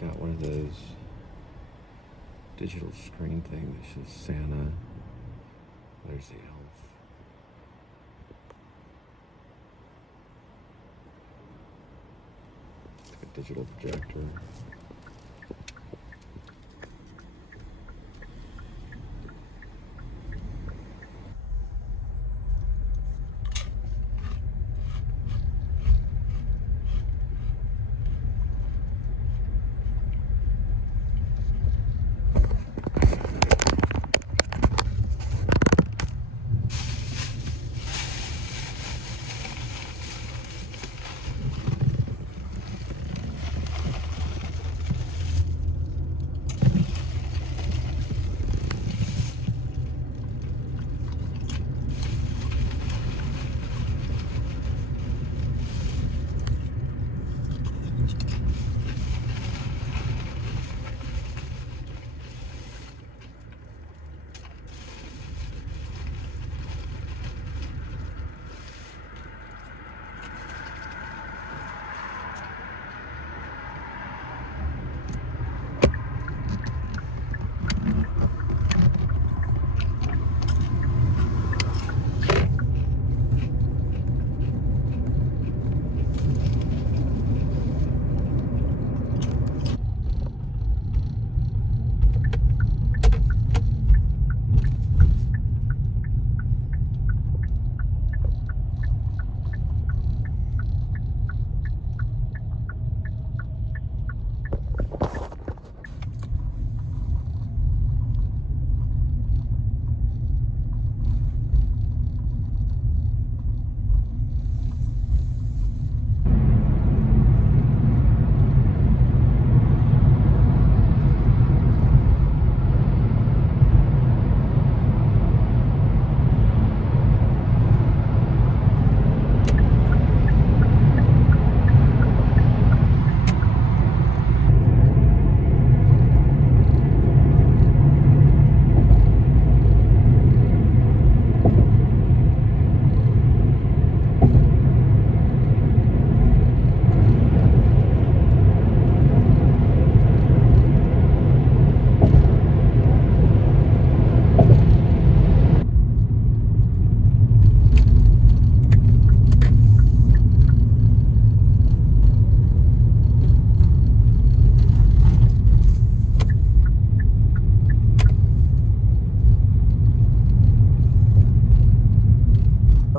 Got one of those digital screen things that shows Santa. There's the elf. It's like a digital projector.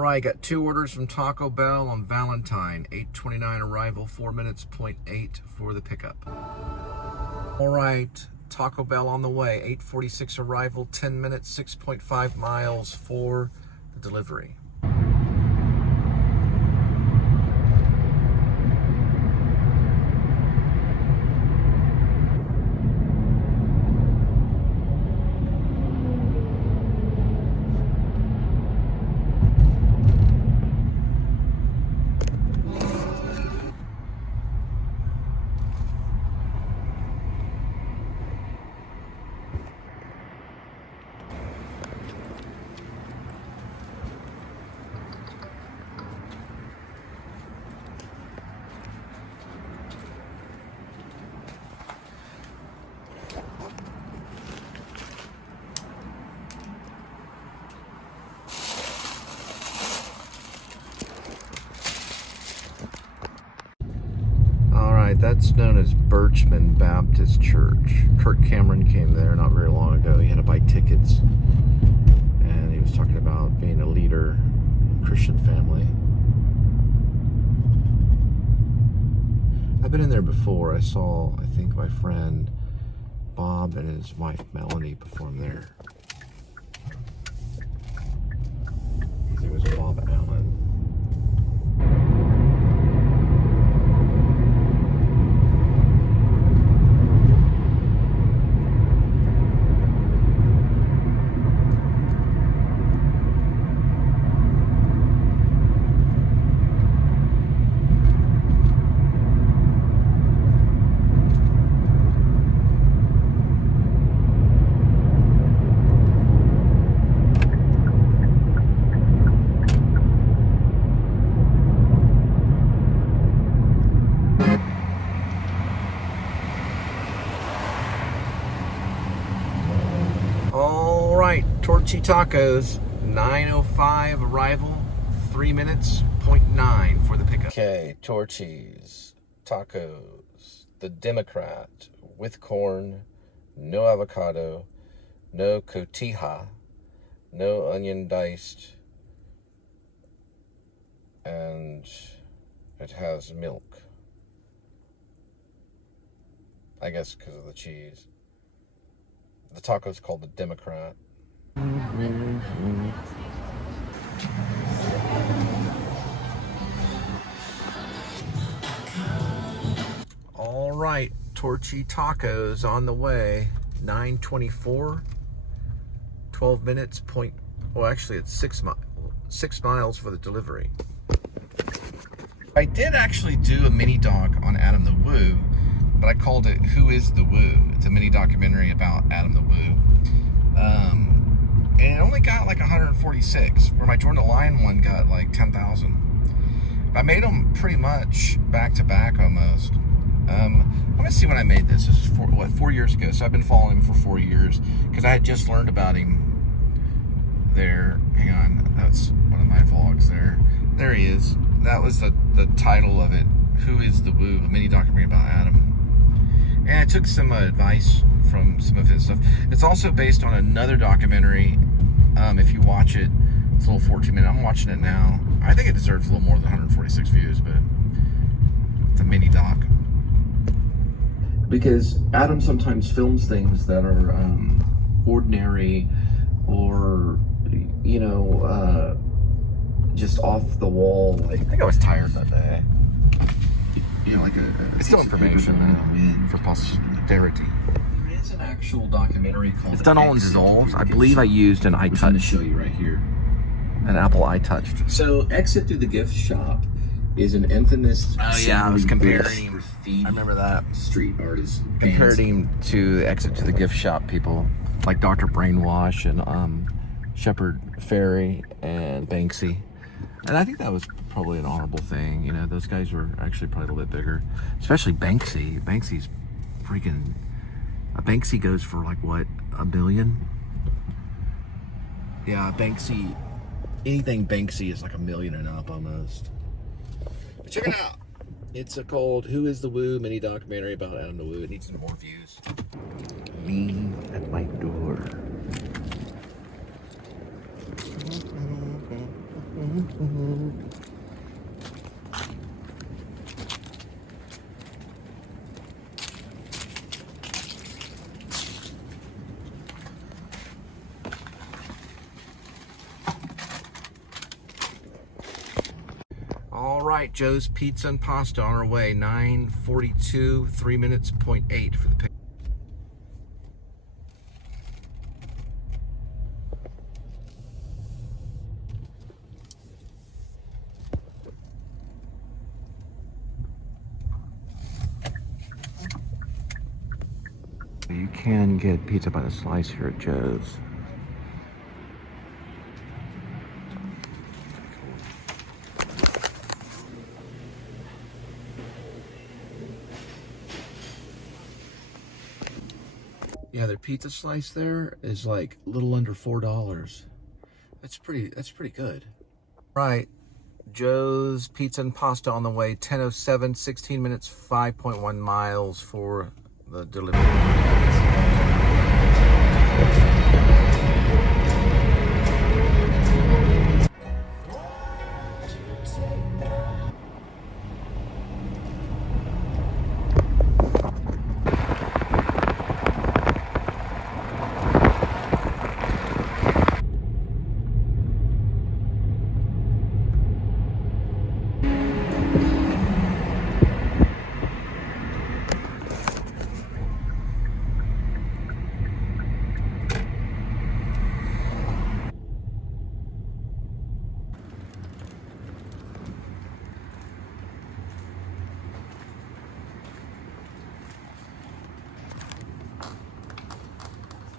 All right, got 2 orders from Taco Bell on Valentine. 8:29 arrival, 4 minutes, 0.8 for the pickup. All right, Taco Bell on the way. 8:46 arrival, 10 minutes, 6.5 miles for the delivery. That's known as Birchman Baptist Church. Kirk Cameron came there not very long ago. He had to buy tickets, and he was talking about being a leader in a Christian family. I've been in there before. I saw, I think, my friend Bob and his wife Melanie perform there. I think it was Bob Allen. Torchy Tacos, 9:05 arrival, 3 minutes, 0.9 for the pickup. Okay, Torchy's Tacos, the Democrat, with corn, no avocado, no cotija, no onion diced, and it has milk. I guess because of the cheese. The taco's called the Democrat. All right, Torchy Tacos on the way. 9:24, 12 minutes. Well, actually, it's 6 miles for the delivery. I did actually do a mini doc on Adam the Woo, but I called it "Who is the Woo?" It's a mini documentary about Adam the Woo. And it only got like 146, where my Jordan the Lion one got like 10,000. I made them pretty much back to back almost. I'm gonna see when I made this. This is 4 years ago. So I've been following him for 4 years because I had just learned about him there. Hang on, that's one of my vlogs there. There he is. That was the title of it. Who is the Woo? A mini documentary about Adam. And I took some advice from some of his stuff. It's also based on another documentary. If you watch it, it's a little 14-minute. I'm watching it now. I think it deserves a little more than 146 views, but it's a mini doc. Because Adam sometimes films things that are ordinary or, you know, just off the wall. Like, I think I was tired that day. You know, like it's still information for posterity. There is an actual documentary called. It's done all in dissolves. I believe I used an iTouch. I'm going to show you right here. An Apple iTouch. So, Exit Through the Gift Shop is an infamous. Oh yeah, I was comparing him. I remember that. Street artist. Compared him to Exit to the Gift Shop people like Dr. Brainwash and Shepard Fairey and Banksy. And I think that was probably an honorable thing. You know, those guys were actually probably a little bit bigger. Especially Banksy. Banksy's freaking... Banksy goes for like, what, $1 billion? Yeah, Banksy... Anything Banksy is like $1 million and up almost. But check it out. It's called Who is the Woo? Mini documentary about Adam the Woo. It needs some more views. Me at my door. All right, Joe's Pizza and Pasta on our way. 9:42, 3 minutes, 0.8 for the pick. You can get pizza by the slice here at Joe's. Yeah, their pizza slice there is like a little under $4. That's pretty good. Right, Joe's Pizza and Pasta on the way. 10:07, 16 minutes, 5.1 miles for the delivery.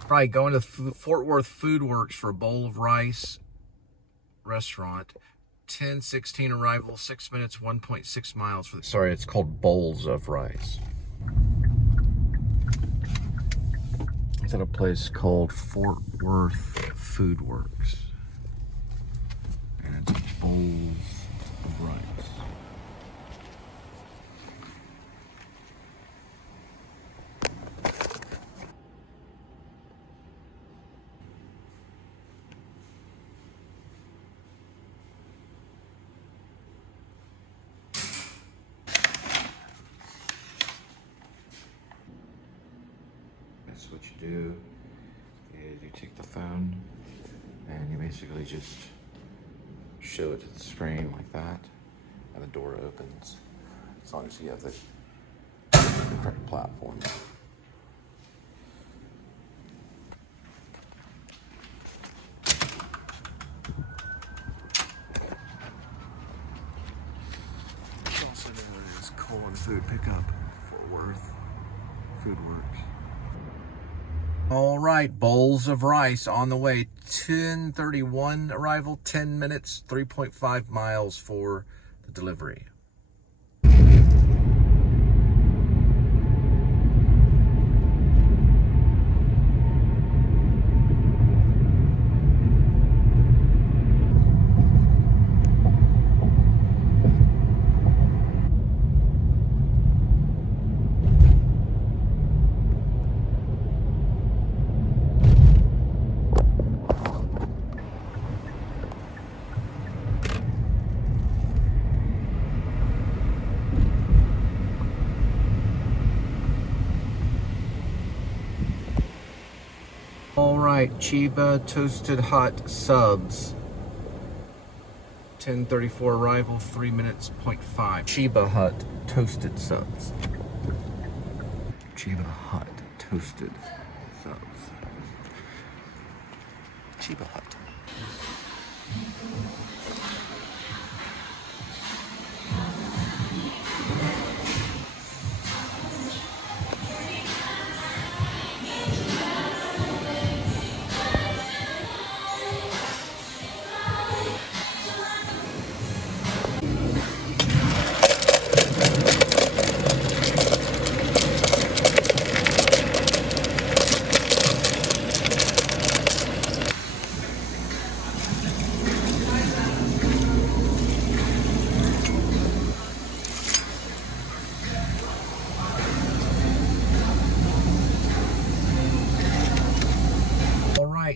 Right, going to Fort Worth Food Works for a bowl of rice restaurant. 10:16 arrival, 6 minutes, 1.6 miles for the. Sorry, it's called bowls of rice. It's at a place called Fort Worth Food Works. And it's bowls of rice. That's what you do, is you take the phone and you basically just show it to the screen like that, and the door opens, as long as you have the correct platform. It's also known as Cole and Food Pickup, Fort Worth Food Works. All right, bowls of rice on the way. 10:31 arrival, 10 minutes, 3.5 miles for the delivery. All right, Chiba Toasted Hot Subs. 10:34 arrival, 3 minutes, 0.5. Chiba Hut Toasted Subs. Chiba Hut Toasted Subs. Chiba Hut.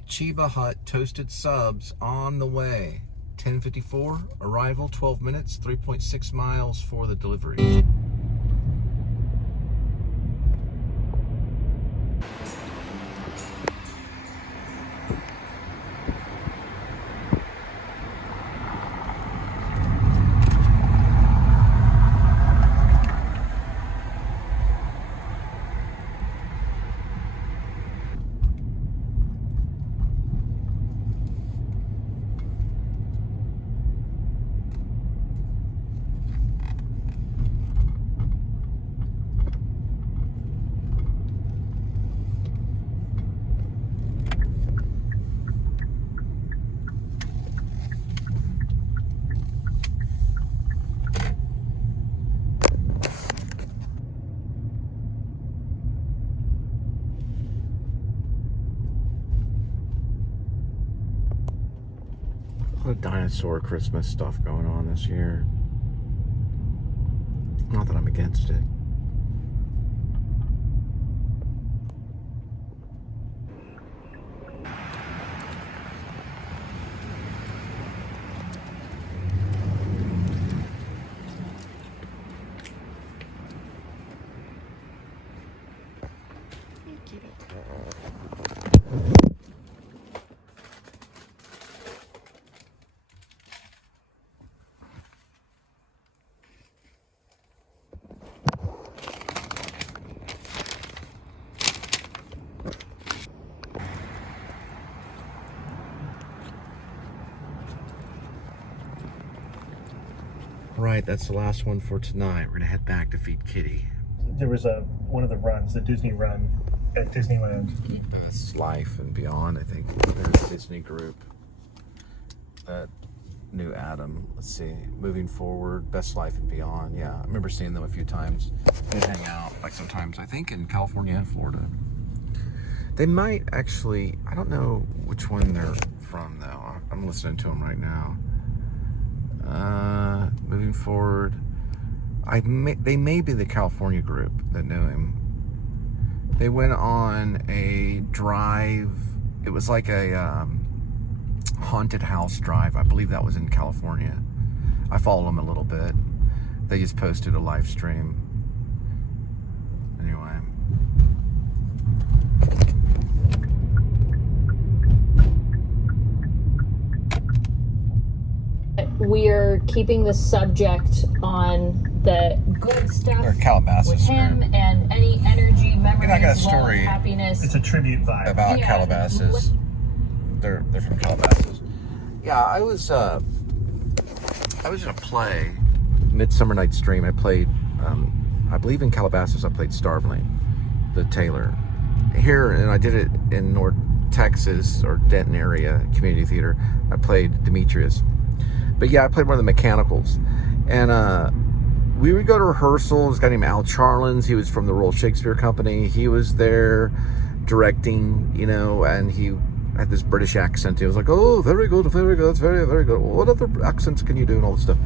Chiba Hut Toasted Subs on the way. 10:54. Arrival 12 minutes, 3.6 miles for the delivery. A lot of dinosaur Christmas stuff going on this year. Not that I'm against it. Right, that's the last one for tonight. We're gonna head back to feed Kitty. There was one of the runs, the Disney run at Disneyland. That's Life and Beyond, I think. There's a Disney group that knew Adam. Let's see, Moving Forward, Best Life and Beyond. Yeah, I remember seeing them a few times. They hang out, like sometimes, I think in California and Florida. They might actually, I don't know which one they're from though. I'm listening to them right now. Moving Forward. They may be the California group that knew him. They went on a drive. It was like a haunted house drive. I believe that was in California. I follow them a little bit. They just posted a live stream. Anyway. We're keeping the subject on the good stuff They're Calabasas with him group. and any energy, memories, I got a love, story. happiness. It's a tribute vibe. About Yeah. Calabasas. They're from Calabasas. Yeah, I was in a play, Midsummer Night's Dream. I played, I believe in Calabasas, I played Starveling, the Taylor. Here, and I did it in North Texas or Denton area community theater. I played Demetrius. But yeah, I played one of the mechanicals. And we would go to rehearsal. This guy named Al Charlins. He was from the Royal Shakespeare Company. He was there directing, you know, and he had this British accent. He was like, oh, very good, that's very, very good. What other accents can you do and all this stuff?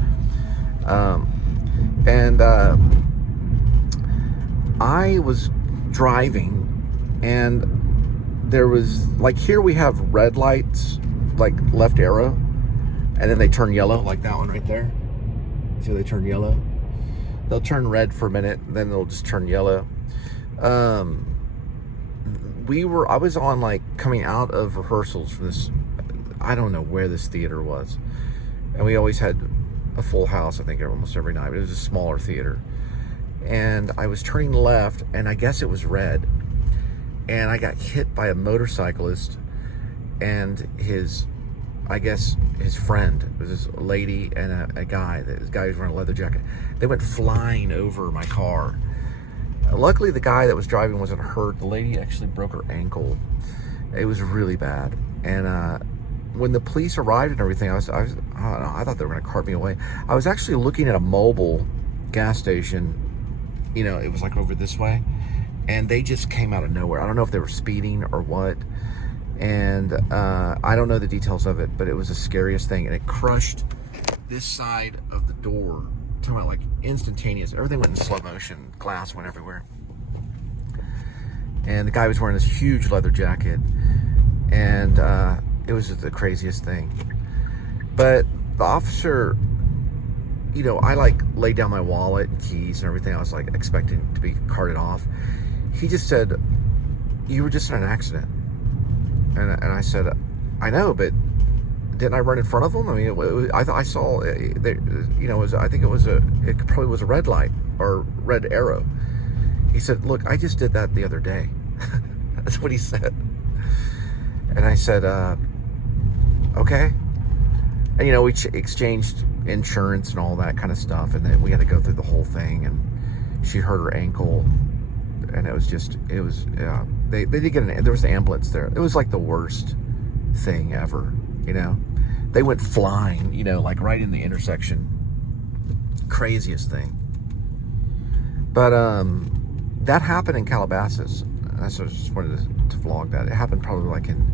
I was driving, and there was, like, here we have red lights, like left arrow, and then they turn yellow, like that one right there. See, they turn yellow. They'll turn red for a minute, then they'll just turn yellow. I was on, like, coming out of rehearsals for this, I don't know where this theater was. And we always had a full house, I think, almost every night. But it was a smaller theater. And I was turning left, and I guess it was red. And I got hit by a motorcyclist and his friend. It was this lady and a guy. This guy was wearing a leather jacket. They went flying over my car. Luckily, the guy that was driving wasn't hurt. The lady actually broke her ankle. It was really bad. And when the police arrived and everything, I thought they were going to cart me away. I was actually looking at a mobile gas station. You know, it was like over this way. And they just came out of nowhere. I don't know if they were speeding or what. And I don't know the details of it, but it was the scariest thing. And it crushed this side of the door. I'm talking about, like, instantaneous. Everything went in slow motion. Glass went everywhere. And the guy was wearing this huge leather jacket. And it was just the craziest thing. But the officer, you know, I like laid down my wallet and keys and everything. I was like expecting to be carted off. He just said, "You were just in an accident." And I said, "I know, but didn't I run in front of them? I mean, I thought I saw, you know, I think it probably was a red light or red arrow." He said, "Look, I just did that the other day." That's what he said. And I said, "Okay." And, you know, we exchanged insurance and all that kind of stuff. And then we had to go through the whole thing. And she hurt her ankle. And it was, they did get there was an ambulance there. It was like the worst thing ever, you know. They went flying, you know, like right in the intersection. Craziest thing. But that happened in Calabasas. I just wanted to vlog that. It happened probably like in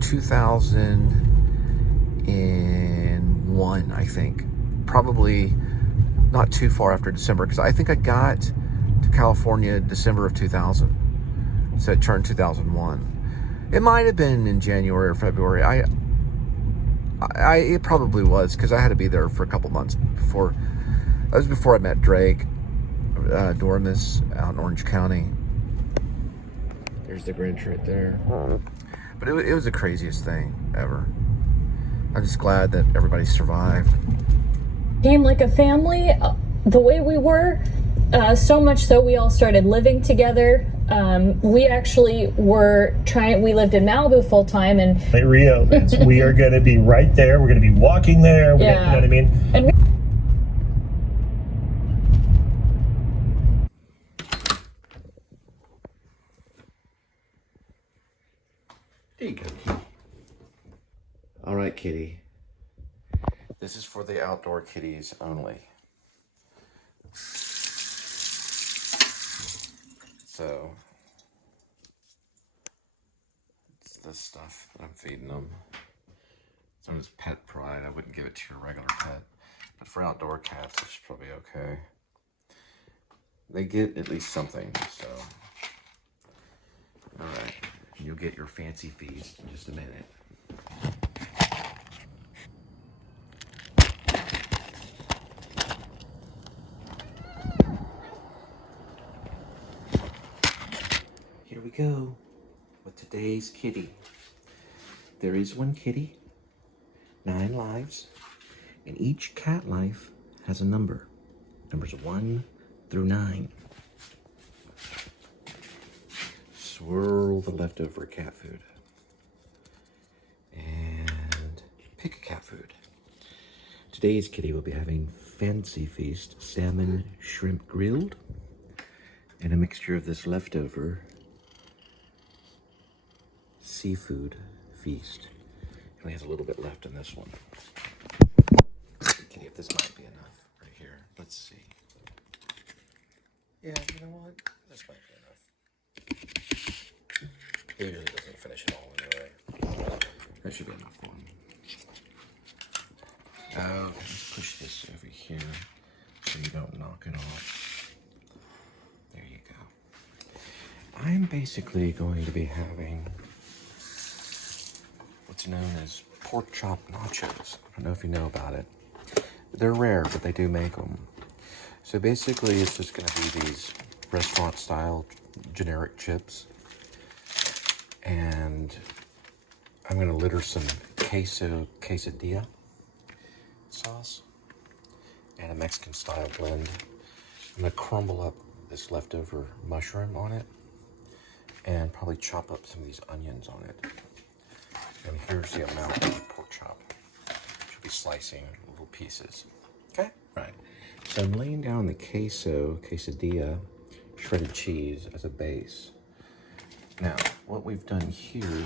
2001, I think. Probably not too far after December, because I think I got to California December of 2000. So it turned 2001. It might have been in January or February. It probably was, because I had to be there for a couple months before. That was before I met Drake Dormus out in Orange County. There's the Grinch right there. But it was the craziest thing ever. I'm just glad that everybody survived. Came like a family, the way we were, so much so we all started living together. We actually we lived in Malibu full time, and Hey, Rio, we are going to be right there. We're going to be walking there. You know what I mean? And There you go, kitty. All right, kitty. This is for the outdoor kitties only. So, it's this stuff that I'm feeding them. It's known as Pet Pride. I wouldn't give it to your regular pet. But for outdoor cats, it's probably okay. They get at least something, so. All right. You'll get your fancy feast in just a minute. Here we go with today's kitty. There is one kitty, 9 lives, and each cat life has a number. Numbers 1 through 9. Swirl the leftover cat food. And pick a cat food. Today's kitty will be having Fancy Feast salmon shrimp grilled and a mixture of this leftover seafood feast. It only has a little bit left in this one. Kitty, if this might be enough right here. Let's see. Yeah, you know what? This might be enough. It usually doesn't finish it all anyway. That should be enough for him. Okay, let's push this over here so you don't knock it off. There you go. I'm basically going to be having what's known as Porkchop nachos. I don't know if you know about it. They're rare, but they do make them. So basically, it's just going to be these restaurant-style generic chips. And I'm going to litter some quesadilla sauce and a Mexican-style blend. I'm going to crumble up this leftover mushroom on it and probably chop up some of these onions on it. And here's the amount of pork chop. Should be slicing little pieces. Okay? Right. So I'm laying down the quesadilla, shredded cheese as a base. Now, what we've done here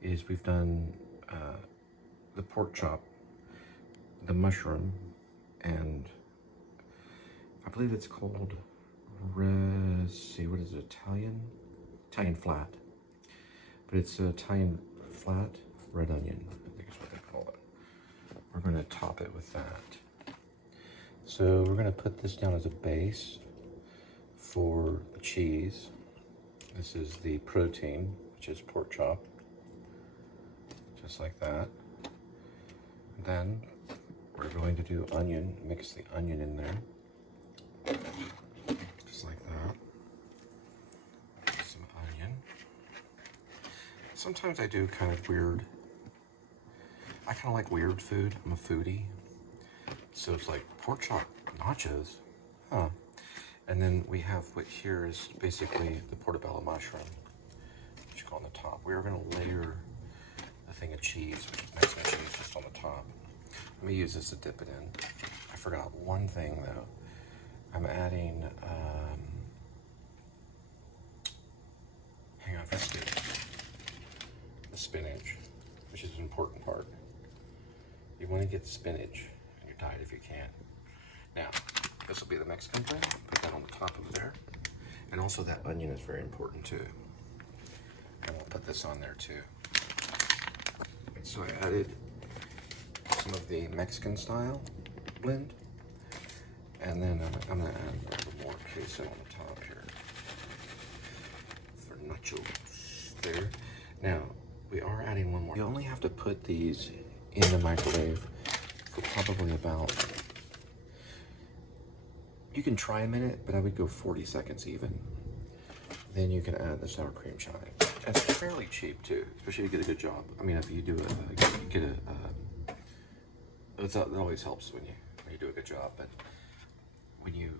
is we've done the pork chop, the mushroom, and I believe it's called, let's see, what is it, Italian flat. But it's Italian flat red onion, I think is what they call it. We're going to top it with that. So we're going to put this down as a base for the cheese. This is the protein, which is pork chop, just like that. Then We're going to do onion, mix the onion in there. Just like that. Some onion. Sometimes I do kind of weird. I kind of like weird food. I'm a foodie. So it's like pork chop nachos. Huh. And then we have what here is basically the portobello mushroom, which you go on the top. We are going to layer a thing of cheese, which is Mexican cheese, just on the top. Let me use this to dip it in. I forgot one thing though. I'm adding, hang on, let's do the spinach, which is an important part. You want to get spinach in your diet if you can. Now, this will be the Mexican thing. Put that on the top of there. And also that onion is very important too. And we'll put this on there too. So I added some of the Mexican style blend. And then I'm gonna add a little more queso on the top here for nachos there. Now, we are adding one more. You only have to put these in the microwave for probably about, you can try a minute, but I would go 40 seconds even. Then you can add the sour cream chives. And it's fairly cheap too, especially if you get a good job. I mean, if you do it always helps when you do a good job, but when you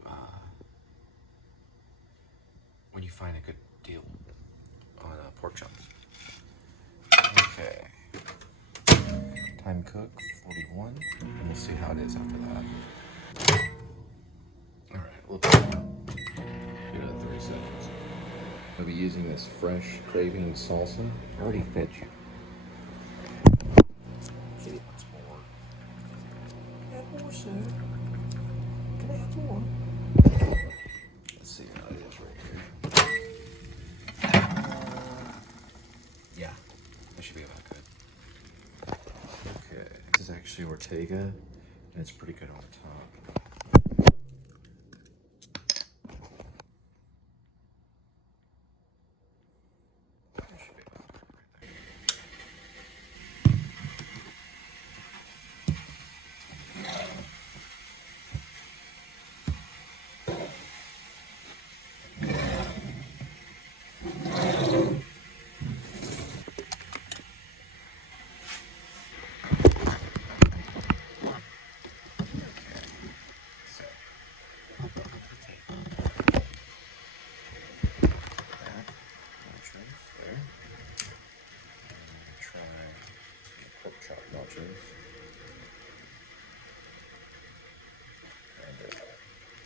find a good deal on pork chops. Okay. Time cook 41, and we'll see how it is after that. All right, we'll do another 30 seconds. I'll be using this fresh craving salsa. I already fed you. Kitty wants more. Can I have more, sir? Can I have more? Let's see how it is right here. Yeah, that should be about good. Okay, this is actually Ortega, and it's pretty good on the top. Porkchop nachos. And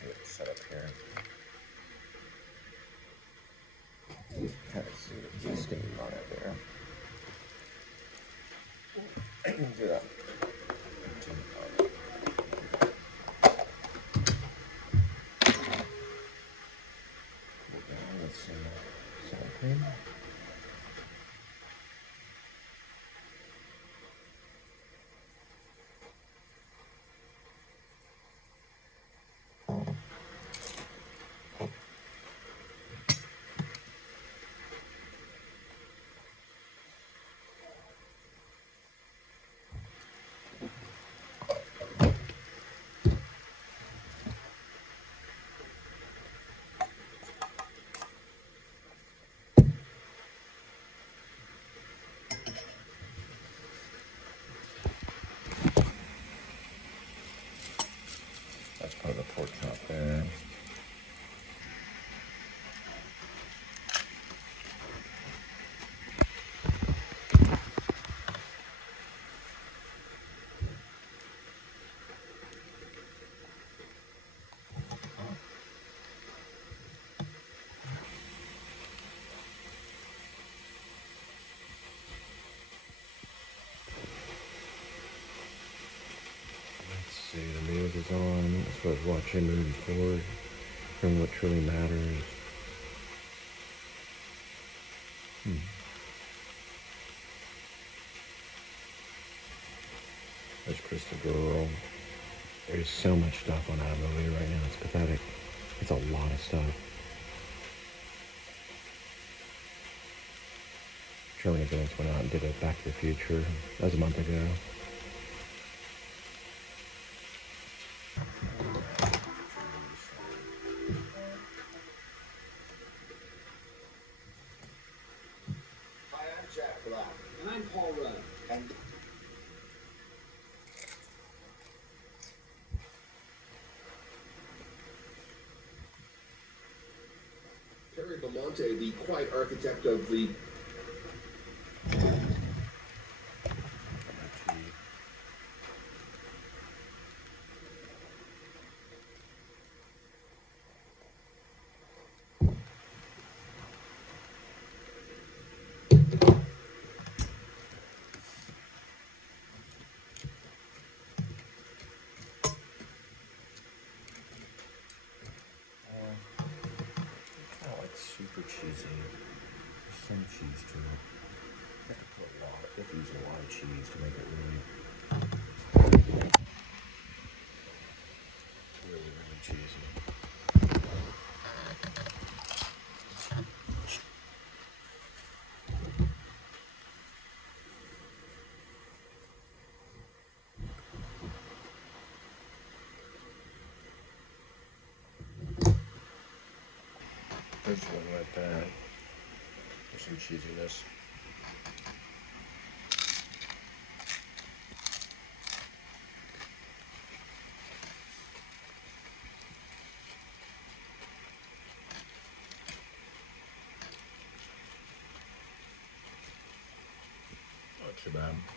get it set up here. Kind of see the steam on it there. Do that. Cool down with some sour cream. That's part of the pork chop there. See, the music is on. As far as watching moving forward from what truly matters. There's Crystal Girl. There's so much stuff on that movie right now. It's pathetic. It's a lot of stuff. Charlie Vance went out and did a Back to the Future. That was a month ago. Escalante, the quiet architect of the super cheesy. There's some cheese to it. You have to put a lot. You have to use a lot of cheese to make it really cheesy. There's one right there. There's some cheesiness. Not too bad.